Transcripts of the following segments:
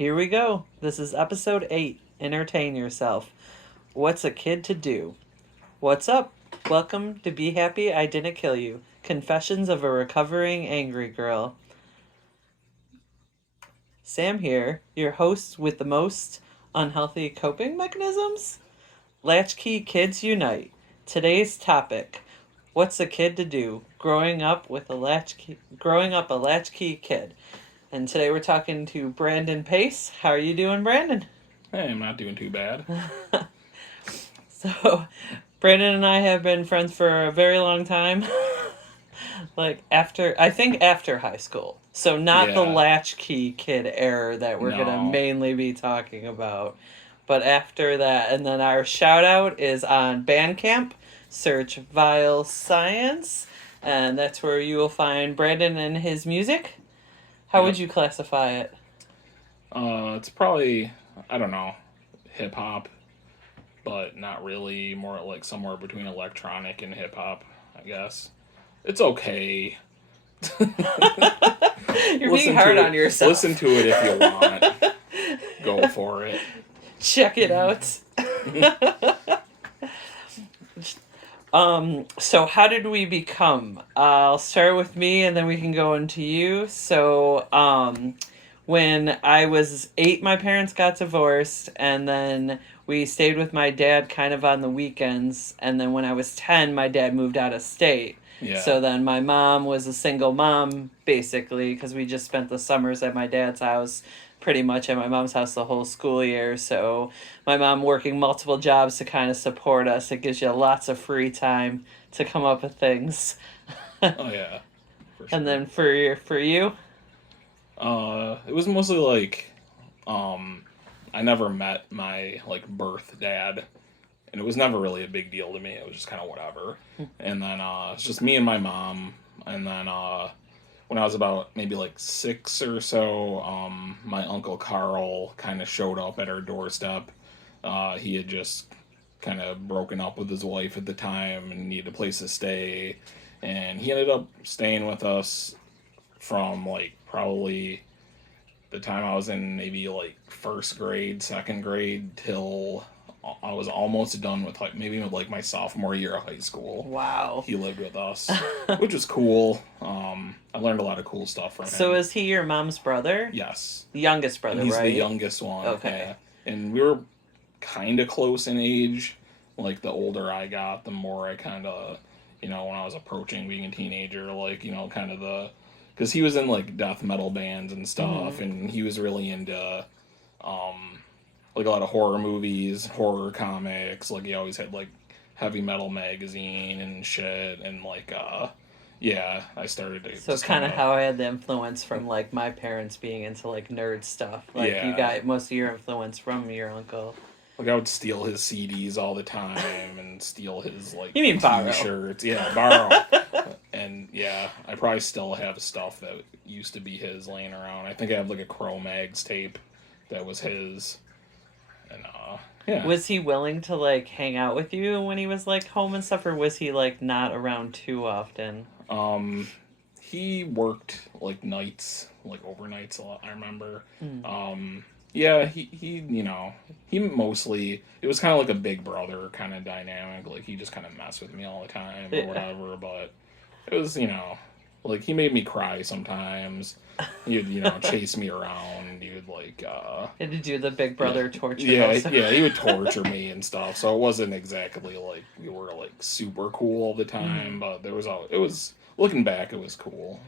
Here we go. This is episode 8. Entertain yourself. What's a kid to do? What's up? Welcome to Be Happy I Didn't Kill You. Confessions of a Recovering Angry Girl. Sam here, your host with the most unhealthy coping mechanisms. Latchkey Kids Unite. Today's topic: what's a kid to do? Growing up a latchkey kid. And today we're talking to Brandon Pace. How are you doing, Brandon? Hey, I'm not doing too bad. So, Brandon and I have been friends for a very long time. I think after high school. So not the Yeah. latchkey kid era that we're going to No. mainly be talking about. But after that, and then our shout out is on Bandcamp. Search Vile Science. And that's where you will find Brandon and his music. How would you classify it? It's probably, I don't know, hip hop, but not really. More like somewhere between electronic and hip hop, I guess. It's okay. You're being hard on yourself. Listen to it if you want. Go for it. Check it out. So how did we become? I'll start with me and then we can go into you. So, when I was 8, my parents got divorced, and then we stayed with my dad kind of on the weekends, and then when I was 10, my dad moved out of state. Yeah. So then my mom was a single mom, basically, because we just spent the summers at my dad's house, pretty much at my mom's house the whole school year. So my mom working multiple jobs to kind of support us. It gives you lots of free time to come up with things. Oh, yeah. For sure. And then for you? It was mostly like, I never met my, like, birth dad. And it was never really a big deal to me. It was just kind of whatever. And then it's just me and my mom. And then when I was about maybe like 6 or so, my Uncle Carl kind of showed up at our doorstep. He had just kind of broken up with his wife at the time and needed a place to stay. And he ended up staying with us from like probably the time I was in maybe like first grade, second grade till I was almost done with like maybe with like my sophomore year of high school. Wow. He lived with us, which was cool. I learned a lot of cool stuff from him. So is he your mom's brother? Yes. The youngest brother, And he's right? the youngest one. Okay. Yeah. And we were kind of close in age. Like the older I got, the more I kind of, when I was approaching being a teenager, like, kind of because he was in like death metal bands and stuff, and he was really into like a lot of horror movies, horror comics. Like he always had like Heavy Metal magazine and shit, and like yeah, I started to. So kind of how I had the influence from like my parents being into like nerd stuff. Like you got most of your influence from your uncle. Like I would steal his CDs all the time and steal his like you mean T-shirts. Yeah, borrow. And yeah, I probably still have stuff that used to be his laying around. I think I have like a Cro-Mags tape that was his. And yeah. Was he willing to like hang out with you when he was like home and stuff, or was he like not around too often? He worked like nights, like overnights a lot, I remember. Yeah, he he mostly, it was kind of like a big brother kind of dynamic. Like he just kind of messed with me all the time or whatever, but it was, like he made me cry sometimes. He'd, chase me around. He would like Had to do the big brother torture. Yeah, he would torture me and stuff. So it wasn't exactly like we were like super cool all the time, but it was looking back, it was cool.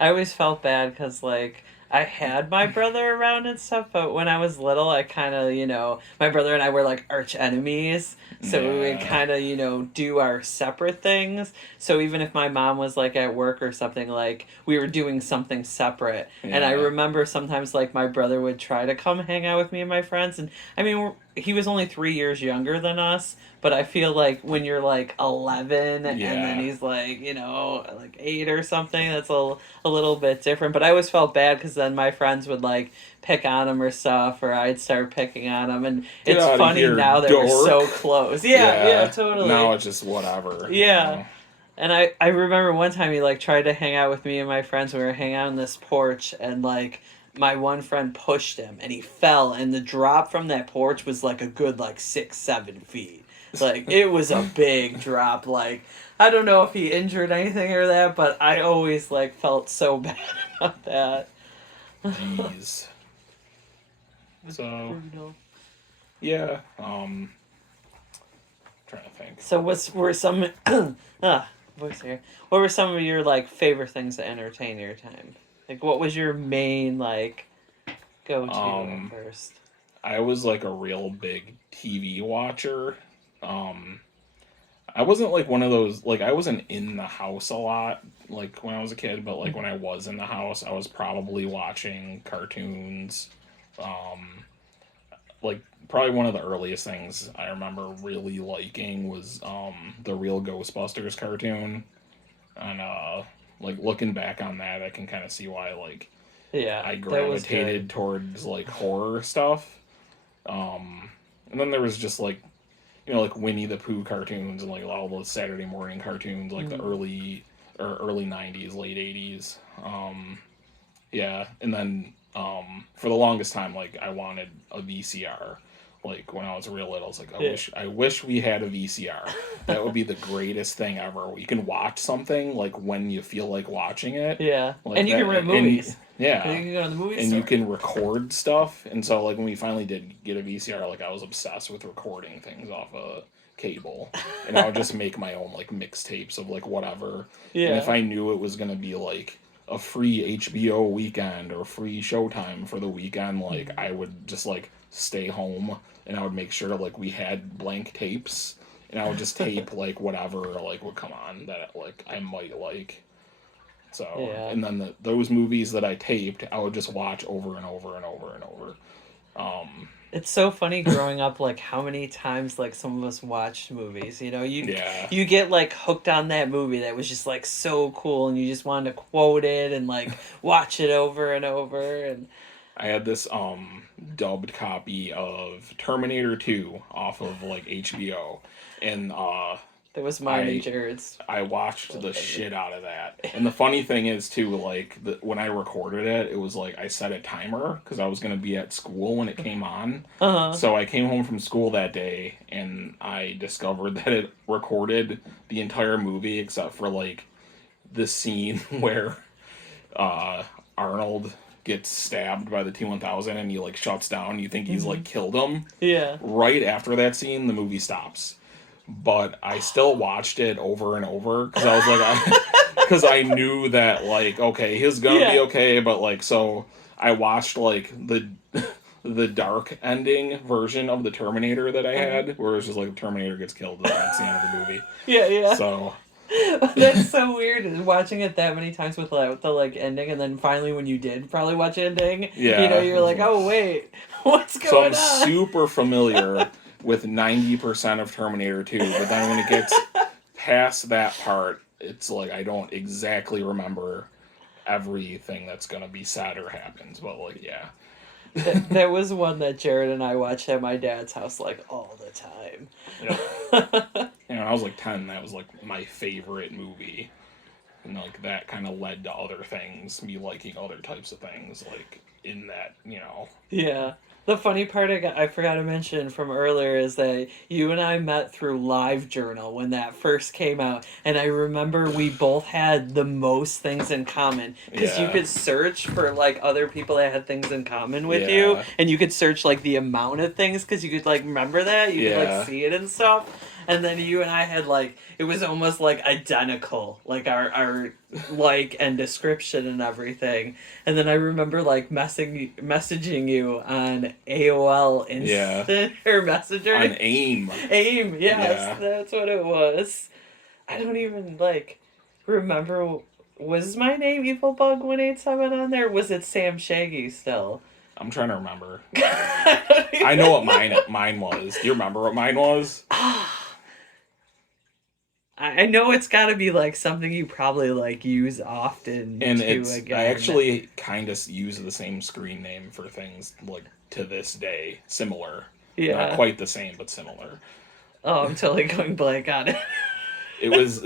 I always felt bad because like I had my brother around and stuff, but when I was little, I kind of, my brother and I were like arch enemies. So we would kind of, do our separate things. So even if my mom was like at work or something, like we were doing something separate. Yeah. And I remember sometimes like my brother would try to come hang out with me and my friends. And I mean, he was only 3 years younger than us. But I feel like when you're like 11 and then he's like, like 8 or something, that's a little bit different. But I always felt bad because then my friends would like pick on him or stuff, or I'd start picking on him. And it's funny now that we're so close. Yeah, totally. Now it's just whatever. Yeah. And I remember one time he like tried to hang out with me and my friends. We were hanging out on this porch and like my one friend pushed him and he fell, and the drop from that porch was like a good like 6-7 feet. Like it was a big drop. Like I don't know if he injured anything or that, but I always like felt so bad about that. Jeez. So Brutal. yeah, trying to think. So were some voice here. What were some of your like favorite things to entertain your time? Like what was your main like go to at first? I was like a real big TV watcher. Um, I wasn't like one of those, like I wasn't in the house a lot like when I was a kid, but like when I was in the house, I was probably watching cartoons. Um, like probably one of the earliest things I remember really liking was the Real Ghostbusters cartoon. And like looking back on that, I can kind of see why like Yeah, I that was good. gravitated towards like horror stuff. And then there was just like like Winnie the Pooh cartoons and like all those Saturday morning cartoons, like the Mm. early '90s, late '80s. Yeah, and then for the longest time, like I wanted a VCR. Like when I was real little, I was like, Yeah. I wish we had a VCR. That would be the greatest thing ever. You can watch something like when you feel like watching it. Yeah, Like and you that, can rent and movies. And yeah, you can go to the movie and you store. can record stuff. And so like when we finally did get a VCR, like I was obsessed with recording things off a cable, and I would just make my own like mixtapes of like whatever. And if Yeah. I knew it was gonna be like a free HBO weekend or free Showtime for the weekend, like I would just like stay home and I would make sure like we had blank tapes and I would just tape like whatever like would come on that like I might like. So Yeah. and then those movies that I taped, I would just watch over and over and over and over. It's so funny growing up, like how many times like some of us watched movies. You know, Yeah, you get like hooked on that movie that was just like so cool, and you just wanted to quote it and like watch it over and over. And I had this dubbed copy of Terminator 2 off of like HBO, and there was mine and I Jared's. I watched So the funny. shit out of that. And the funny thing is too, like when I recorded it, it was like I set a timer because I was gonna be at school when it came on. Uh huh. So I came home from school that day and I discovered that it recorded the entire movie except for like the scene where Arnold gets stabbed by the T-1000 and he like shuts down. You think he's Hmm. like killed him. Yeah. Right after that scene, the movie stops. But I still watched it over and over because I was like, because I knew that like okay, he's gonna be Yeah. okay. But like so, I watched like the dark ending version of the Terminator that I Uh-huh. had, where it's just like the Terminator gets killed and that's the end of the movie. Yeah. Yeah. So That's so weird watching it that many times without the like ending, and then finally when you did probably watch ending, you know, yeah, you're like, oh wait, what's so I'm going on? super familiar with 90% of Terminator 2, but then when it gets past that part, it's like I don't exactly remember everything that's gonna be said or happens, but like yeah. There was one that Jared and I watched at my dad's house like all the Yeah. time. When I was like 10, that was like my favorite movie. And like that kind of led to other things, me liking other types of things, like in that. Yeah. The funny part I forgot to mention from earlier is that you and I met through LiveJournal when that first came out, and I remember we both had the most things in common because you Yeah. could search for like other people that had things in common with you, Yeah. and you could search like the amount of things because you could like remember that you could like Yeah. see it and stuff. And then you and I had like it was almost like identical, like our like and description and everything. And then I remember like messaging you on AOL Yeah. Instant or Messenger. On AIM. AIM, yes, Yeah. that's what it was. I don't even like remember. Was my name Evil Bug 187 on there? Was it Sam Shaggy still? I'm trying to remember. I don't I know what even mine was. Do you remember what mine was? I know it's got to be like something you probably like use often And too. I Again, actually kind of use the same screen name for things like to this day, similar. Not yeah. quite the same, but similar. Oh, I'm totally going blank on it. It was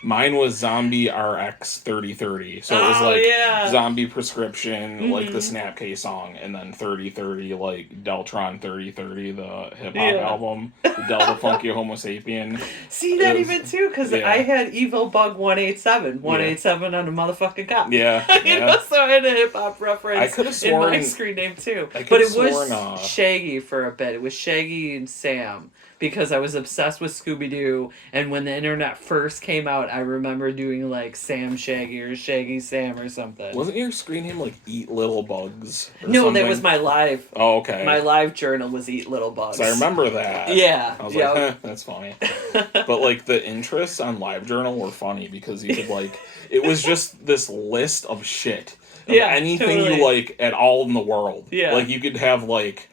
Mine was Zombie RX 3030. So it was Oh like yeah. Zombie Prescription, like the Hmm. Snapcase song, and then 3030, like Deltron 3030, the hip hop Yeah. album, the Delta Funky Homo Sapien. See It that was, even too, because I yeah, had Evo Bug 187, yeah, 187 on a motherfucking cop. yeah, You yeah. know, so I had a hip hop I reference could have in my sworn, screen name too. I could But have it sworn, was Shaggy for a bit. It was Shaggy and Sam because I was obsessed with Scooby Doo. And when the internet first came out, I remember doing like Sam Shaggy or Shaggy Sam or something. wasn't your screen name like Eat Little Bugs or No, that was something? my live. Oh, My okay. live journal was Eat Little Because I Bugs. remember that. Yeah, I was like, yeah. that's funny. But like the interests on LiveJournal were funny because you could like it was just this list of shit of Yeah, anything you totally. like at all in the world. Yeah. Like you could have like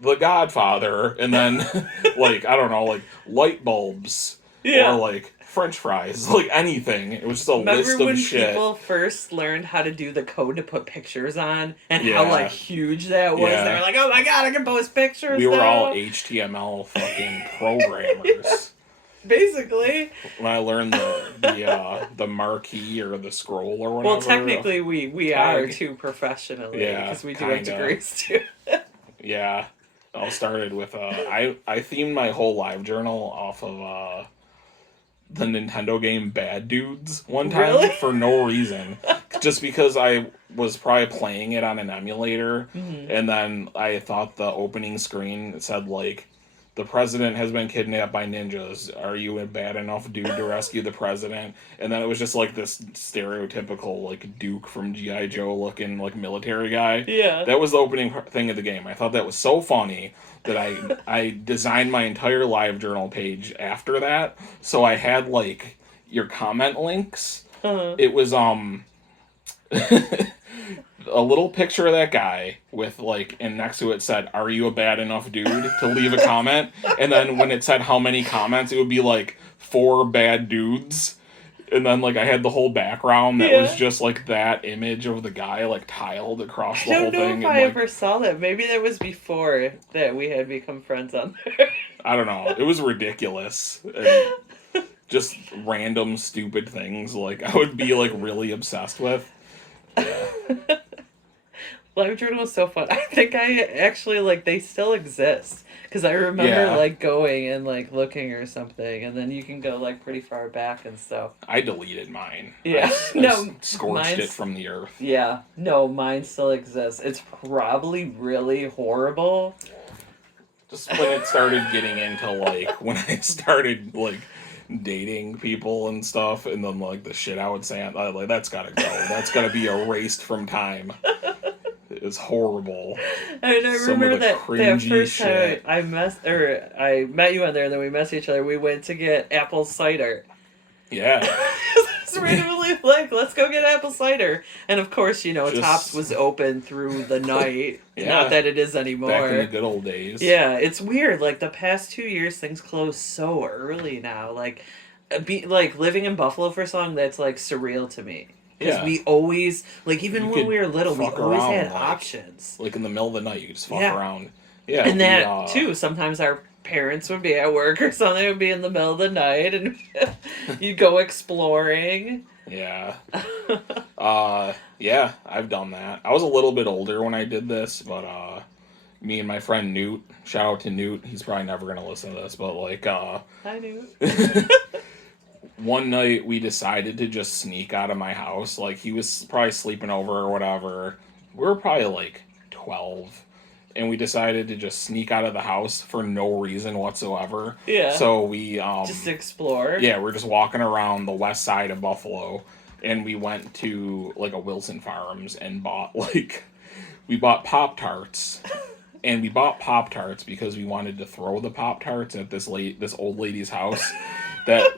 The Godfather and then like I don't know like light bulbs or Yeah. like French fries like anything. It was just a Remember list of when shit. people first learned how to do the code to put pictures on and how like Yeah, huge that was? They were yeah. like, "Oh my god, I can post pictures We were all now." HTML fucking programmers. Basically. When I learned the marquee or the scroll or Well, whatever technically we are tag. too professionally Yeah, because we do have kinda. degrees too. Yeah. All started with I themed my whole live journal off of the Nintendo game Bad Dudes one time Really? for no reason. Just because I was probably playing it on an emulator Hmm. and then I thought the opening screen said like the president has been kidnapped by ninjas. Are you a bad enough dude to rescue the president? And then it was just like this stereotypical like Duke from G.I. Joe looking like military guy. Yeah. That was the opening thing of the game. I thought that was so funny that I designed my entire live journal page after that. So I had like your comment links. Uh-huh. It was a little picture of that guy with like and next to it said are you a bad enough dude to leave a comment, and then when it said how many comments it would be like 4 bad dudes, and then like I had the whole background that was Yeah. just like that image of the guy like tiled across I the whole don't know if thing and I like ever saw that. Maybe that was before that we had become friends on there. I don't know, it was ridiculous and just random stupid things like I would be like really obsessed with. Yeah. Live Journal was so fun. I think I actually like they still exist because I remember Yeah, like going and like looking or something, and then you can go like pretty far back and stuff. I deleted mine. Yeah, I no, scorched it mine's from the earth. yeah, no, mine still exists. It's probably really horrible. Just when it started getting into like when I started like dating people and stuff, and then like the shit I would say, like that's gotta go. That's gotta be erased from time. It was horrible. And I Some of remember the that cringy first time shit. I met you on there, and then we met each other. We went to get apple cider. Yeah, It's randomly like, let's go get apple cider. And of course, Tops just was open through the night. Not yeah. that it is Back in the anymore. good old days. Yeah, it's weird. Like the past 2 years, things close so early now. Like living in Buffalo for so long, that's like surreal to me. Because Yeah, we always, like even you when could we were little, we fuck always had around options. like in the middle of the night. You could just fuck Yeah. around. Yeah, And we that too, sometimes our parents would be at work or something, would be in the middle of the night, and you'd go exploring. yeah. Yeah, I've done that. I was a little bit older when I did this, but me and my friend Newt, shout out to Newt, he's probably never gonna listen to this, but like I knew. one night we decided to just sneak out of my house. Like he was probably sleeping over or whatever. We were probably like 12, and we decided to just sneak out of the house for no reason whatsoever. Yeah. So we Just explore. yeah, we're just walking around the west side of Buffalo, and we went to like a Wilson Farms and bought like we bought Pop Tarts, and we bought Pop Tarts because we wanted to throw the Pop Tarts at this old lady's house that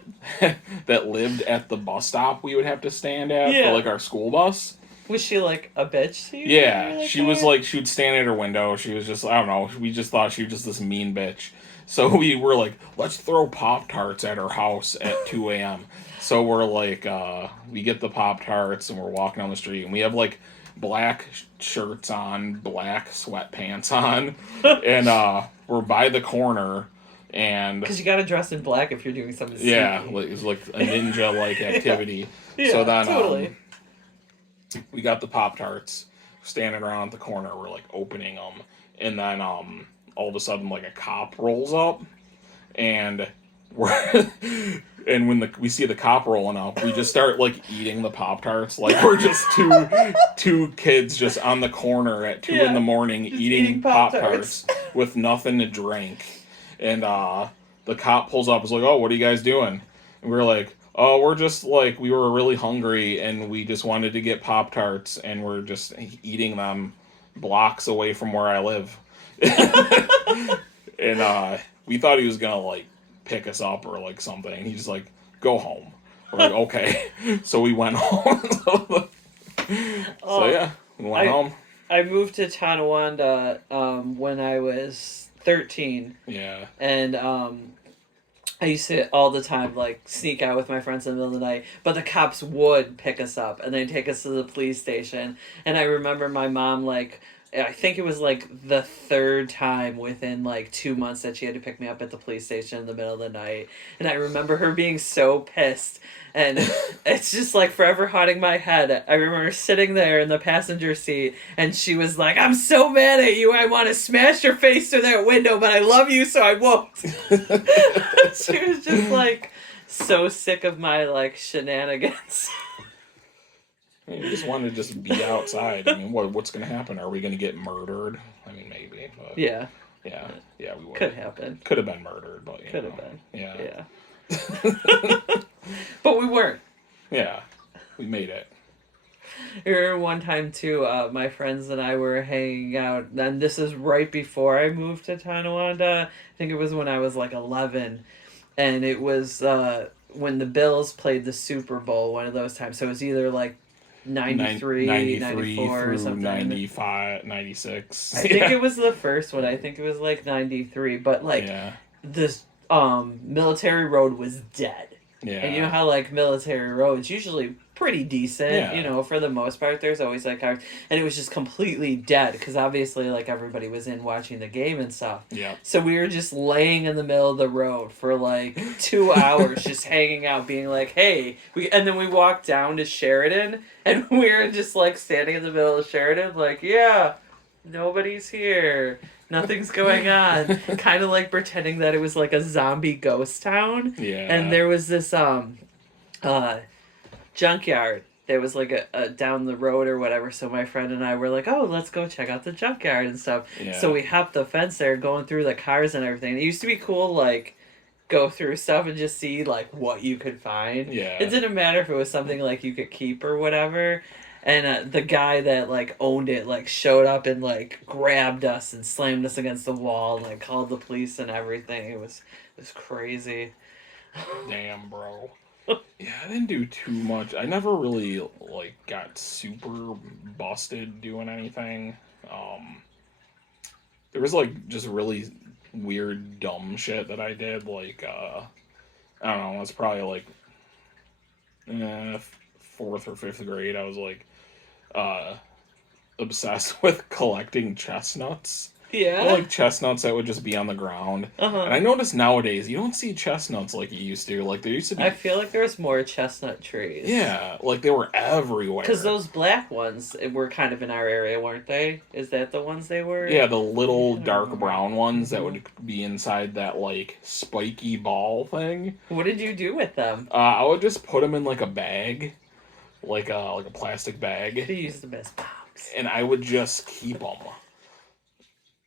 that lived at the bus stop we would have to stand at Yeah. for like our school bus. Was she like a bitch to you? Yeah, Like she was that? like she would stand at her window. She was just I don't know. We just thought she was just this mean bitch. So we were like, let's throw Pop Tarts at her house at 2 a.m. So we're like, we get the Pop Tarts and we're walking down the street and we have like black shirts on, black sweatpants on, and we're by the corner And Because you got to dress in black if you're doing something yeah, sneaky. like, it was like a ninja like activity. Yeah, So then totally. we got the Pop Tarts, standing around the corner, we're like opening them, and then all of a sudden like a cop rolls up, and we're and when we see the cop rolling up, we just start like eating the Pop Tarts, like we're just two kids just on the corner at 2 in the morning just eating Pop Pop Tarts with nothing to drink, and the cop pulls up, is like, "Oh, what are you guys doing?" And we're like, "Oh, we're just like, we were really hungry and we just wanted to get Pop Tarts and we're just eating them blocks away from where I live." And we thought he was gonna like pick us up or like something. And he's like, "Go home." We're like, "Okay." So we went home. So yeah, we went home. I moved to Tonawanda when I was 13. Yeah. And I used to all the time like sneak out with my friends in the middle of the night, but the cops would pick us up and they'd take us to the police station. And I remember my mom like, I think it was like the third time within like 2 months that she had to pick me up at the police station in the middle of the night. And I remember her being so pissed. And it's just like forever haunting my head. I remember sitting there in the passenger seat and she was like, "I'm so mad at you. I want to smash your face through that window, but I love you, so I won't." She was just like so sick of my like shenanigans. I mean, we just wanted to just be outside. I mean, what's going to happen? Are we going to get murdered? I mean, maybe. But Yeah. Yeah, we would. Could happen. Could have been murdered, but could have been. Yeah. But we weren't. Yeah, we made it. I remember one time too, my friends and I were hanging out, and this is right before I moved to Tonawanda. I think it was when I was like 11, and it was when the Bills played the Super Bowl, one of those times. So it was either like 93, 94 or something. 95, 96. I think it was the first one. I think it was like 93, but like this military road was dead. Yeah. And you know how like military roads usually pretty decent, you know, for the most part. There's always like cars, and it was just completely dead because obviously like everybody was in watching the game and stuff. Yeah. So we were just laying in the middle of the road for like 2 hours, just hanging out, being like, "Hey," and then we walked down to Sheridan, and we were just like standing in the middle of Sheridan, like, "Yeah, nobody's here." Nothing's going on. Kind of like pretending that it was like a zombie ghost town. Yeah. And there was this junkyard that was like a down the road or whatever. So my friend and I were like, "Oh, let's go check out the junkyard and stuff." Yeah. So we hopped the fence there, going through the cars and everything. It used to be cool, like go through stuff and just see like what you could find. Yeah. It didn't matter if it was something like you could keep or whatever. And the guy that like owned it like showed up and like grabbed us and slammed us against the wall and like called the police and everything. It was crazy. Damn, bro. Yeah, I didn't do too much. I never really like got super busted doing anything. There was like just really weird dumb shit that I did. Like I don't know. It's probably like fourth or fifth grade. I was like obsessed with collecting chestnuts. Yeah. Like chestnuts that would just be on the ground. Uh-huh. And I noticed nowadays you don't see chestnuts like you used to. Like there used to be. I feel like there's more chestnut trees. Yeah, like they were everywhere. Because those black ones were kind of in our area, weren't they? Is that the ones they were? Yeah, the little dark brown ones that would be inside that like spiky ball thing. What did you do with them? I would just put them in like a bag, like a plastic bag. You used them as bombs. And I would just keep them.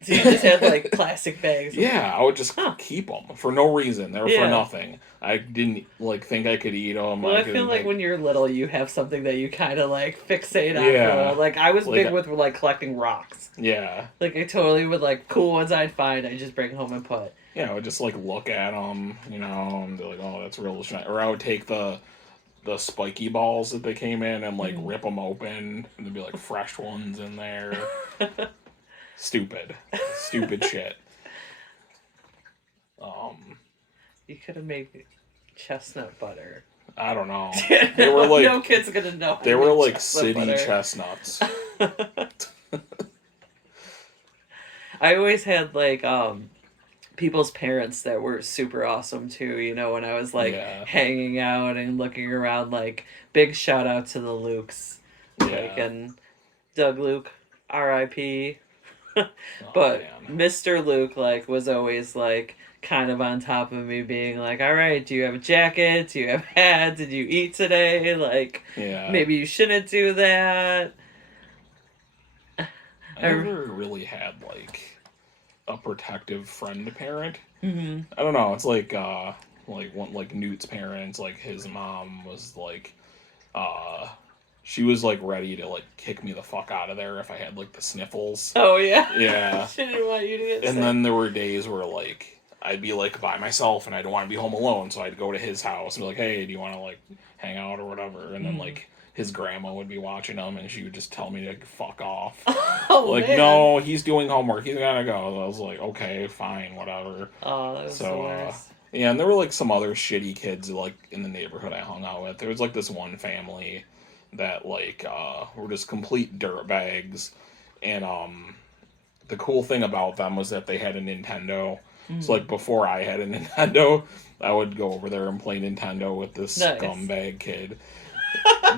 So you just had like plastic bags. Yeah, I would just keep them for no reason. They were for Yeah. nothing. I didn't like think I could eat them. Well, I feel like when you're little, you have something that you kind of like fixate on. Yeah. Like I was Like big with like collecting rocks. Yeah. Like I totally would like cool ones I'd find. I just bring home and put. Yeah, I would just like look at them, you know, and be like, "Oh, that's real shiny." Or I would take the spiky balls that they came in and like rip them open, and there'd be like fresh ones in there. Stupid shit. You could have made chestnut butter. I don't know. They were like no kid's gonna know. How they to were make like chestnut city butter. chestnuts. I always had like people's parents that were super awesome too, you know, when I was like Yeah. hanging out and looking around. Like, big shout out to the Lukes, like, Yeah. and Doug Luke, R.I.P. Oh But man. Mr. Luke, like, was always like kind of on top of me, being like, all right, do you have a jacket, do you have a hat, did you eat today, like, Yeah. maybe you shouldn't do that. I I, never really had like a protective friend parent. mm-hmm. I don't know. It's like one like Newt's parents. Like his mom was like uh she was like ready to like kick me the fuck out of there if I had like the sniffles. Oh yeah. Yeah. She didn't want you to get And sick. then there were days where like I'd be like by myself and I don't want to be home alone, so I'd go to his house and be like, "Hey, do you want to like hang out or whatever?" And then Mm. like his grandma would be watching them and she would just tell me to fuck off. Oh Like, man. no, he's doing homework. He's gotta go. I was like, okay, fine, whatever. Oh, that was the So, worst. yeah, and there were like some other shitty kids like in the neighborhood I hung out with. There was like this one family that like were just complete dirtbags, and the cool thing about them was that they had a Nintendo. So Mm. like before I had a Nintendo, I would go over there and play Nintendo with this Nice. scumbag kid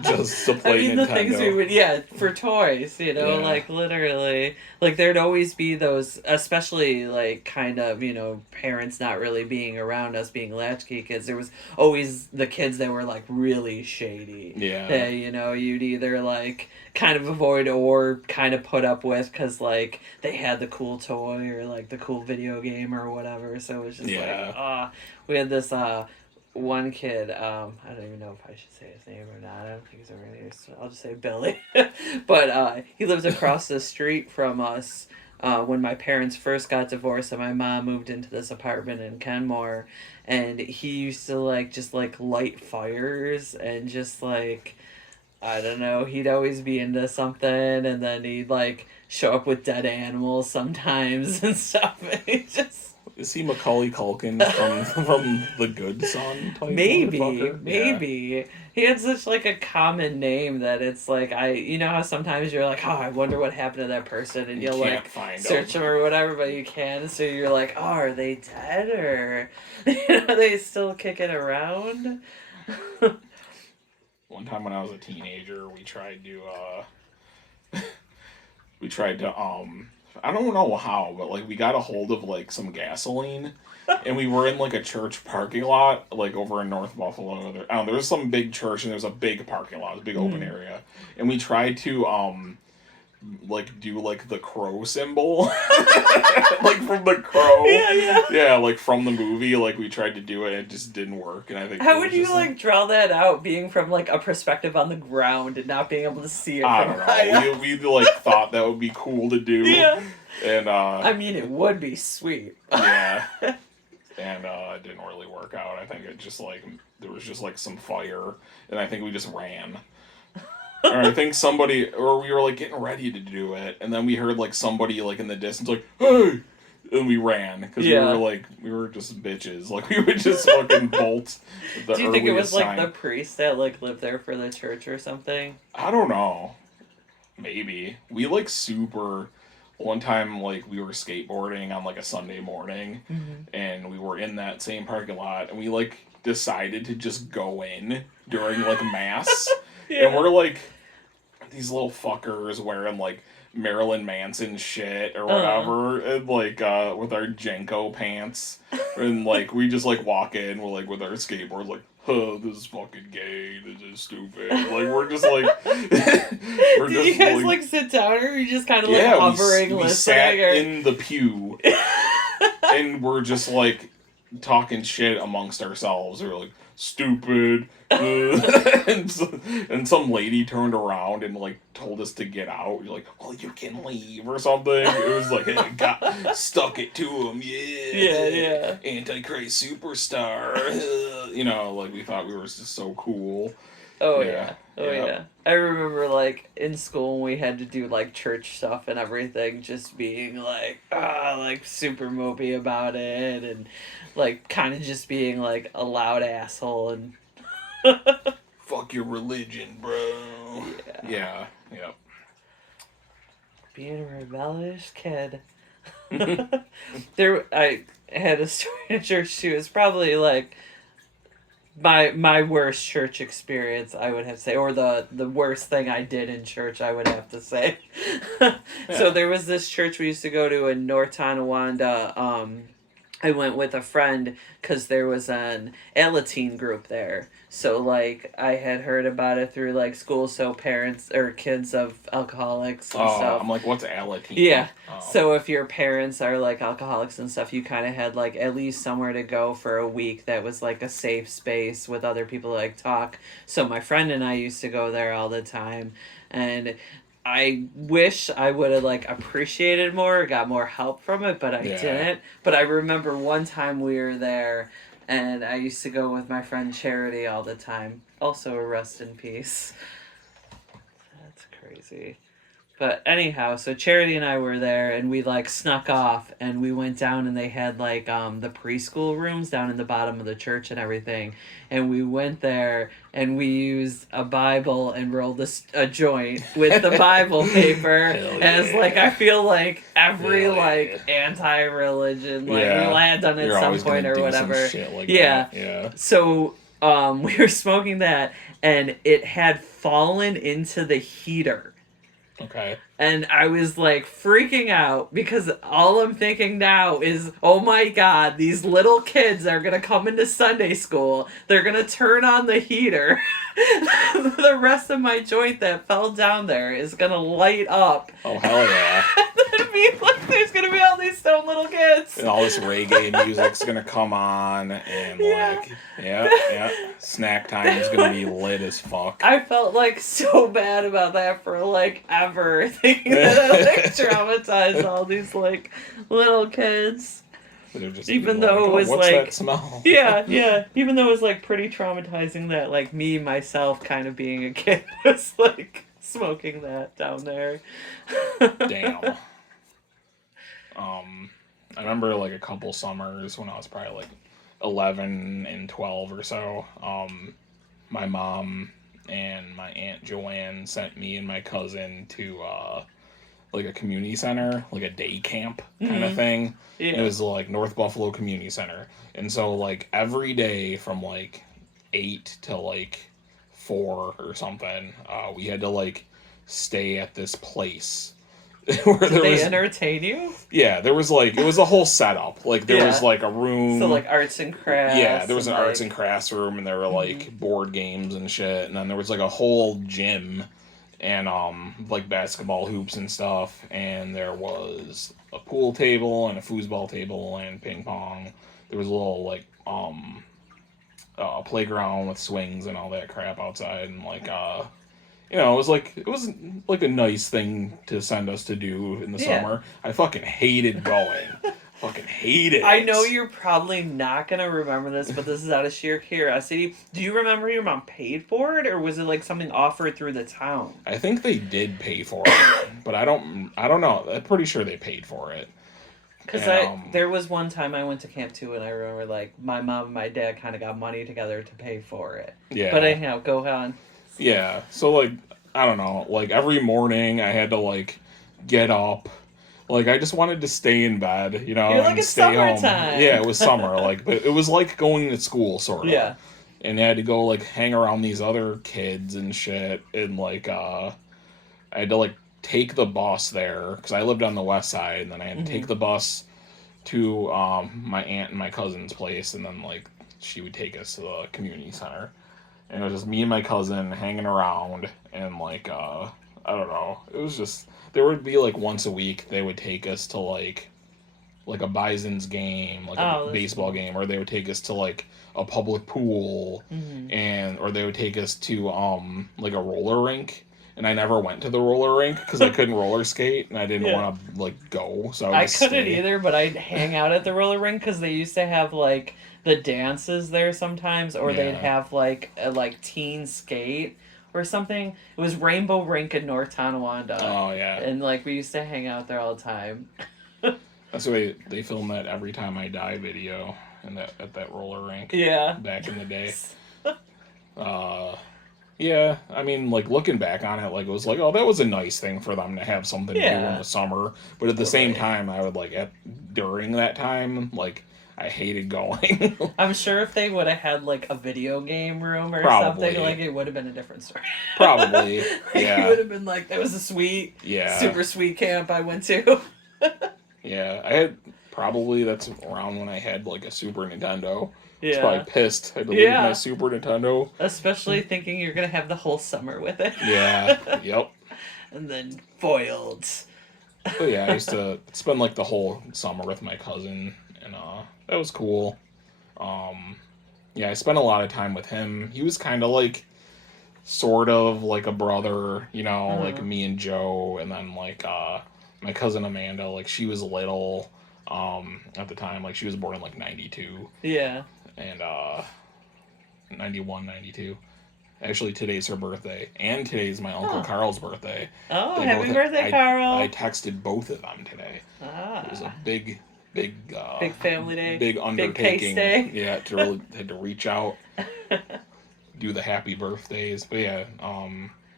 just to I play mean, the things we Nintendo. would, yeah, for toys, you know, Yeah. like literally, like there'd always be those, especially like kind of, you know, parents not really being around us being latchkey kids. There was always the kids that were like really shady. Yeah. That, you know, you'd either like kind of avoid or kind of put up with because like they had the cool toy or like the cool video game or whatever. So it was just like, Yeah. we had this, one kid, I don't even know if I should say his name or not. I don't think he's over here, so I'll just say Billy. But he lives across the street from us. When my parents first got divorced and my mom moved into this apartment in Kenmore, and he used to like just like light fires and just like, I don't know, he'd always be into something, and then he'd like show up with dead animals sometimes and stuff. And he just Is he Macaulay Culkin from The Good Son type maybe, motherfucker? Yeah. maybe. He had such like a common name that it's like you know how sometimes you're like, oh, I wonder what happened to that person, and You you'll can't like find search him. them or whatever, but you can. So you're like, oh, are they dead or are they still kicking around? One time when I was a teenager, we tried to I don't know how, but like we got a hold of like some gasoline and we were in like a church parking lot like over in North Buffalo. There was some big church and there was a big parking lot, a big open Mm. area. And we tried to like do like the crow symbol like from the crow. Yeah, yeah. Yeah, like from the movie, like we tried to do it and it just didn't work. And I think How it would was you just like draw that out, being from like a perspective on the ground and not being able to see it I from don't high know. up? We like thought that would be cool to do. Yeah. And I mean, it would be sweet. yeah. And it didn't really work out. I think it just like there was just like some fire and I think we just ran. Or I think somebody or we were like getting ready to do it and then we heard like somebody like in the distance like, "Hey!" And we ran because Yeah. we were just bitches. Like we would just fucking bolt the Do you think it was earliest like sign. the priest that like lived there for the church or something? I don't know. Maybe. We like super one time like we were skateboarding on like a Sunday morning Mm-hmm. and we were in that same parking lot and we like decided to just go in during like mass and we're like these little fuckers wearing like Marilyn Manson shit or whatever and like with our Jenko pants and like we just like walk in we're like with our skateboards like oh, this is fucking gay. This is stupid. Like we're just like, we're Did just you guys like sit down or you just kind of like yeah. hovering, We listening? sat Or... in the pew, and we're just like talking shit amongst ourselves. We're like stupid, and, and some lady turned around and like told us to get out. You're like, well, you can leave or something. It was like, hey, got stuck it to him, Yeah, yeah. Antichrist superstar. You know, like we thought we were just so cool. Oh Yeah, yeah. Oh yeah. yeah. I remember like in school when we had to do like church stuff and everything, just being like super mopey about it and like kind of just being like a loud asshole and Fuck your religion, bro. yeah. Yeah, yeah. Being a rebellious kid. I had a story in church. She was probably like my worst church experience, I would have to say, or the worst thing I did in church, I would have to say. So Yeah. there was this church we used to go to in North Tonawanda. I went with a friend because there was an Alateen group there. So like I had heard about it through like school, so parents or kids of alcoholics and Oh, stuff. I'm like, what's Alateen? Yeah. Oh, So if your parents are like alcoholics and stuff, you kind of had like at least somewhere to go for a week that was like a safe space with other people to like talk. So my friend and I used to go there all the time, and I wish I would have like appreciated more, got more help from it, but I yeah. didn't. But I remember one time we were there, and I used to go with my friend Charity all the time. Also, a rest in peace. That's crazy. But anyhow, so Charity and I were there, and we like snuck off, and we went down, and they had like the preschool rooms down in the bottom of the church and everything, and we went there, and we used a Bible and rolled a joint with the Bible paper, Hell as yeah. like I feel like every Hell like yeah. anti-religion like we Yeah. had done at You're some always point gonna or do some whatever. shit like Yeah, that. Yeah. so we were smoking that, and it had fallen into the heater. Okay. And I was like freaking out because all I'm thinking now is, oh my god, these little kids are gonna come into Sunday school. They're gonna turn on the heater. The rest of my joint that fell down there is gonna light up. Oh, hell yeah. And then be like, there's gonna be all these stoned little kids. And all this reggae music's gonna come on, and Yeah. like, yeah. Snack time's gonna be lit as fuck. I felt like so bad about that for like ever, thinking that I like traumatized all these like little kids. They're just Even be though like, it "Oh, was what's like, that smell?" yeah. Even though it was like pretty traumatizing that like me myself kind of being a kid was like smoking that down there. Damn. I remember like a couple summers when I was probably like 11 and 12 or so. My mom and my aunt Joanne sent me and my cousin to like a community center, like a day camp kind of thing. Yeah. It was like North Buffalo Community Center. And so like every day from like 8 to like 4 or something, we had to like stay at this place where Did there they was entertain you? yeah, there was like it was a whole setup. Like there was Yeah. like a room. So like arts and crafts. Yeah, there was an and, arts like, and crafts room, and there were like board games and shit, and then there was like a whole gym, and like basketball hoops and stuff, and there was a pool table and a foosball table and ping pong. There was a little like playground with swings and all that crap outside, and like it was like a nice thing to send us to do in the Yeah. summer. I fucking hated going. Fucking hated I it. know you're probably not gonna remember this, but this is out of sheer curiosity. Do you remember your mom paid for it, or was it like something offered through the town? I think they did pay for it, but I don't know. I'm pretty sure they paid for it. Because And, there was one time I went to camp too, and I remember like my mom and my dad kind of got money together to pay for it. yeah. But anyhow, go on. Yeah. So like I don't know, like every morning I had to like get up. Like I just wanted to stay in bed, You're like, and it's stay home. summertime. Yeah, it was summer, like but it was like going to school sort of. Yeah. And I had to go like hang around these other kids and shit, and like I had to like take the bus there because I lived on the west side, and then I had to take the bus to my aunt and my cousin's place, and then like she would take us to the community center, and it was just me and my cousin hanging around, and like I don't know, it was just there would be like once a week they would take us to like a Bison's game, like a baseball game, or they would take us to like a public pool, and or they would take us to like a roller rink. And I never went to the roller rink because I couldn't roller skate, and I didn't want to like go. So I couldn't either, but I'd hang out at the roller rink because they used to have like the dances there sometimes, or they'd have like a teen skate or something. It was Rainbow Rink in North Tonawanda. Oh yeah. And like we used to hang out there all the time. That's why they filmed that Every Time I Die video at that roller rink. Yeah. Back in the day. Yeah, I mean, like looking back on it, like it was like, oh, that was a nice thing for them to have something to do in Yeah, the summer. But at the same totally. time, I would like during that time, like I hated going. I'm sure if they would have had like a video game room or something, Probably, like it would have been a different story. probably, Like you yeah, would have been like, that was a sweet, yeah, super sweet camp I went to. yeah. I had probably that's around when I had like a Super Nintendo. I was probably Yeah. pissed. I had to leave my Yeah. Super Nintendo. Especially thinking you're gonna have the whole summer with it. Yeah, yep. And then foiled. But yeah, I used to spend like the whole summer with my cousin, and that was cool. Um, yeah, I spent a lot of time with him. He was kind of like, sort of like a brother, like Uh-huh. me and Joe, and then like my cousin Amanda, like she was little, at the time, like she was born in like 92 Yeah. and 91, 92. Actually, today's her birthday, and today's my uncle Huh. Carl's birthday. Oh, They both. happy birthday, I Carl. texted both of them today. It was a Ah. big, Big family day. big Big pace undertaking. day. Yeah, to really had to reach out, do the happy birthdays. But yeah,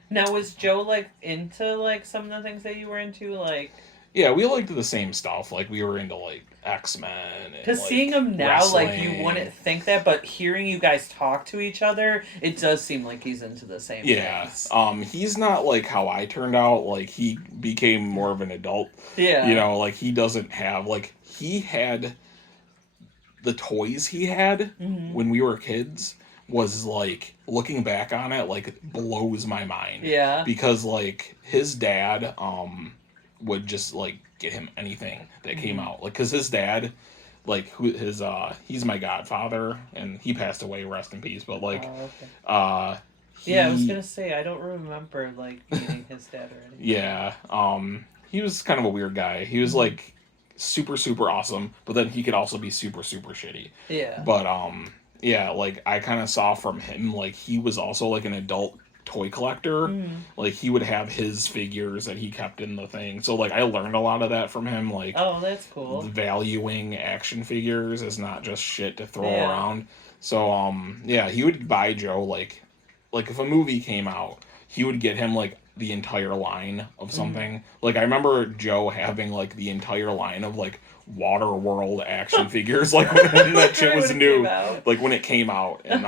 Now was Joe like into like some of the things that you were into, like yeah, we liked the same stuff. Like we were into like X-Men and because seeing like him now, like you wrestling. wouldn't think that, but hearing you guys talk to each other, it does seem like he's into the same Yeah, things. he's not like how I turned out. Like he became more of an adult. Yeah. Like he doesn't have like he had the toys he had Hmm. when we were kids was like looking back on it like blows my mind Yeah. because like his dad would just like get him anything that came Hmm. out like because his dad like who his he's my godfather and he passed away, rest in peace, but like Oh, okay. uh Yeah, I was he gonna say I don't remember like meeting his dad or anything. yeah he was kind of a weird guy. He was Hmm. like super awesome, but then he could also be super shitty. Yeah. But yeah, like I kind of saw from him like he was also like an adult toy collector. Hmm. Like he would have his figures that he kept in the thing. So like I learned a lot of that from him, like Oh, that's cool. valuing action figures as not just shit to throw Yeah. around. So yeah, he would buy Joe like if a movie came out, he would get him like the entire line of Hmm. something. Like I remember Joe having like the entire line of like Water World action figures like when that shit Right was when it came new, out. like when it came out, and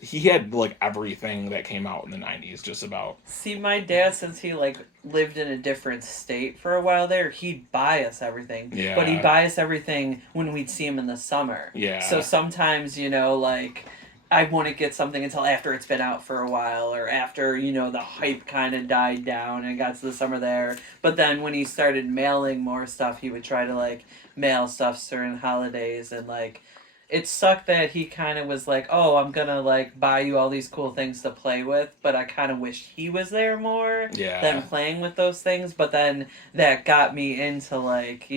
he had like everything that came out in the 90s just about. See, my dad, since he like lived in a different state for a while there, he'd buy us everything. But he'd Yeah, buy us everything when we'd see him in the summer. So yeah, sometimes, like I wouldn't get something until after it's been out for a while or after, the hype kind of died down and got to the summer there. But then when he started mailing more stuff, he would try to like mail stuff during holidays and like it sucked that he kind of was like, "Oh, I'm gonna like buy you all these cool things to play with," but I kind of wished he was there more than yeah, playing with those things. But then that got me into like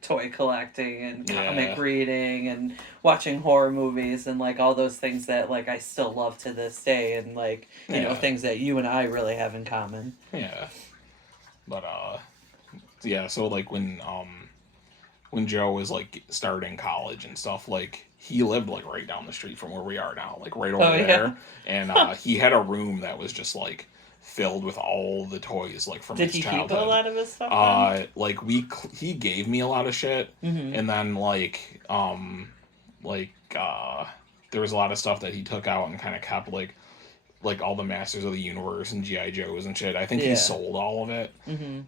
toy collecting and comic yeah, reading and watching horror movies and like all those things that like I still love to this day and like yeah, things that you and I really have in common. yeah. But yeah. So like when Joe was like starting college and stuff, like he lived like right down the street from where we are now, like right Oh over yeah. there, and he had a room that was just like filled with all the toys like from Did his he keep a childhood. lot of his stuff then? Like he gave me a lot of shit, Mm-hmm. and then like there was a lot of stuff that he took out and kind of kept like all the Masters of the Universe and GI Joes and shit. I think he Yeah. sold all of it. Mm-hmm.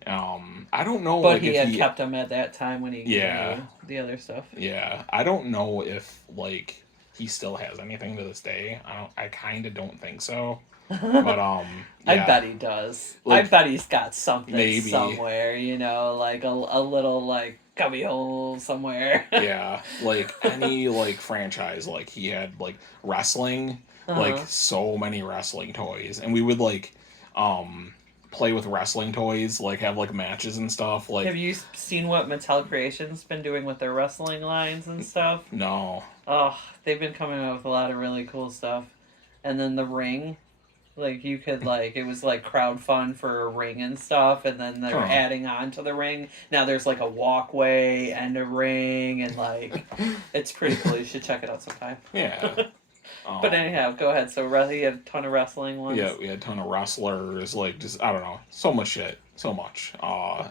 I don't know But like he if had he kept them at that time when he gave yeah you the other stuff. yeah, I don't know if like he still has anything to this day. I kind of don't think so. But I yeah, bet he does. I like bet he's got something maybe somewhere, like a little like cubby hole somewhere. yeah, like any like franchise, like he had like wrestling, like Uh-huh. so many wrestling toys, and we would like um play with wrestling toys, like have like matches and stuff. Have Like you seen what Mattel Creations been doing with their wrestling lines and stuff? no, Oh, they've been coming out with a lot of really cool stuff. And then the ring, like you could like it was like crowd fund for a ring and stuff, and then they're huh? adding on to the ring. Now there's like a walkway and a ring, and like it's pretty cool. You should check it out sometime. Yeah, But anyhow, go ahead. So you had a ton of wrestling ones. Yeah, we had a ton of wrestlers, like just I don't know, so much shit, so much.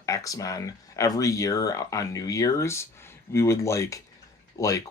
X-Men. Every year on New Year's, we would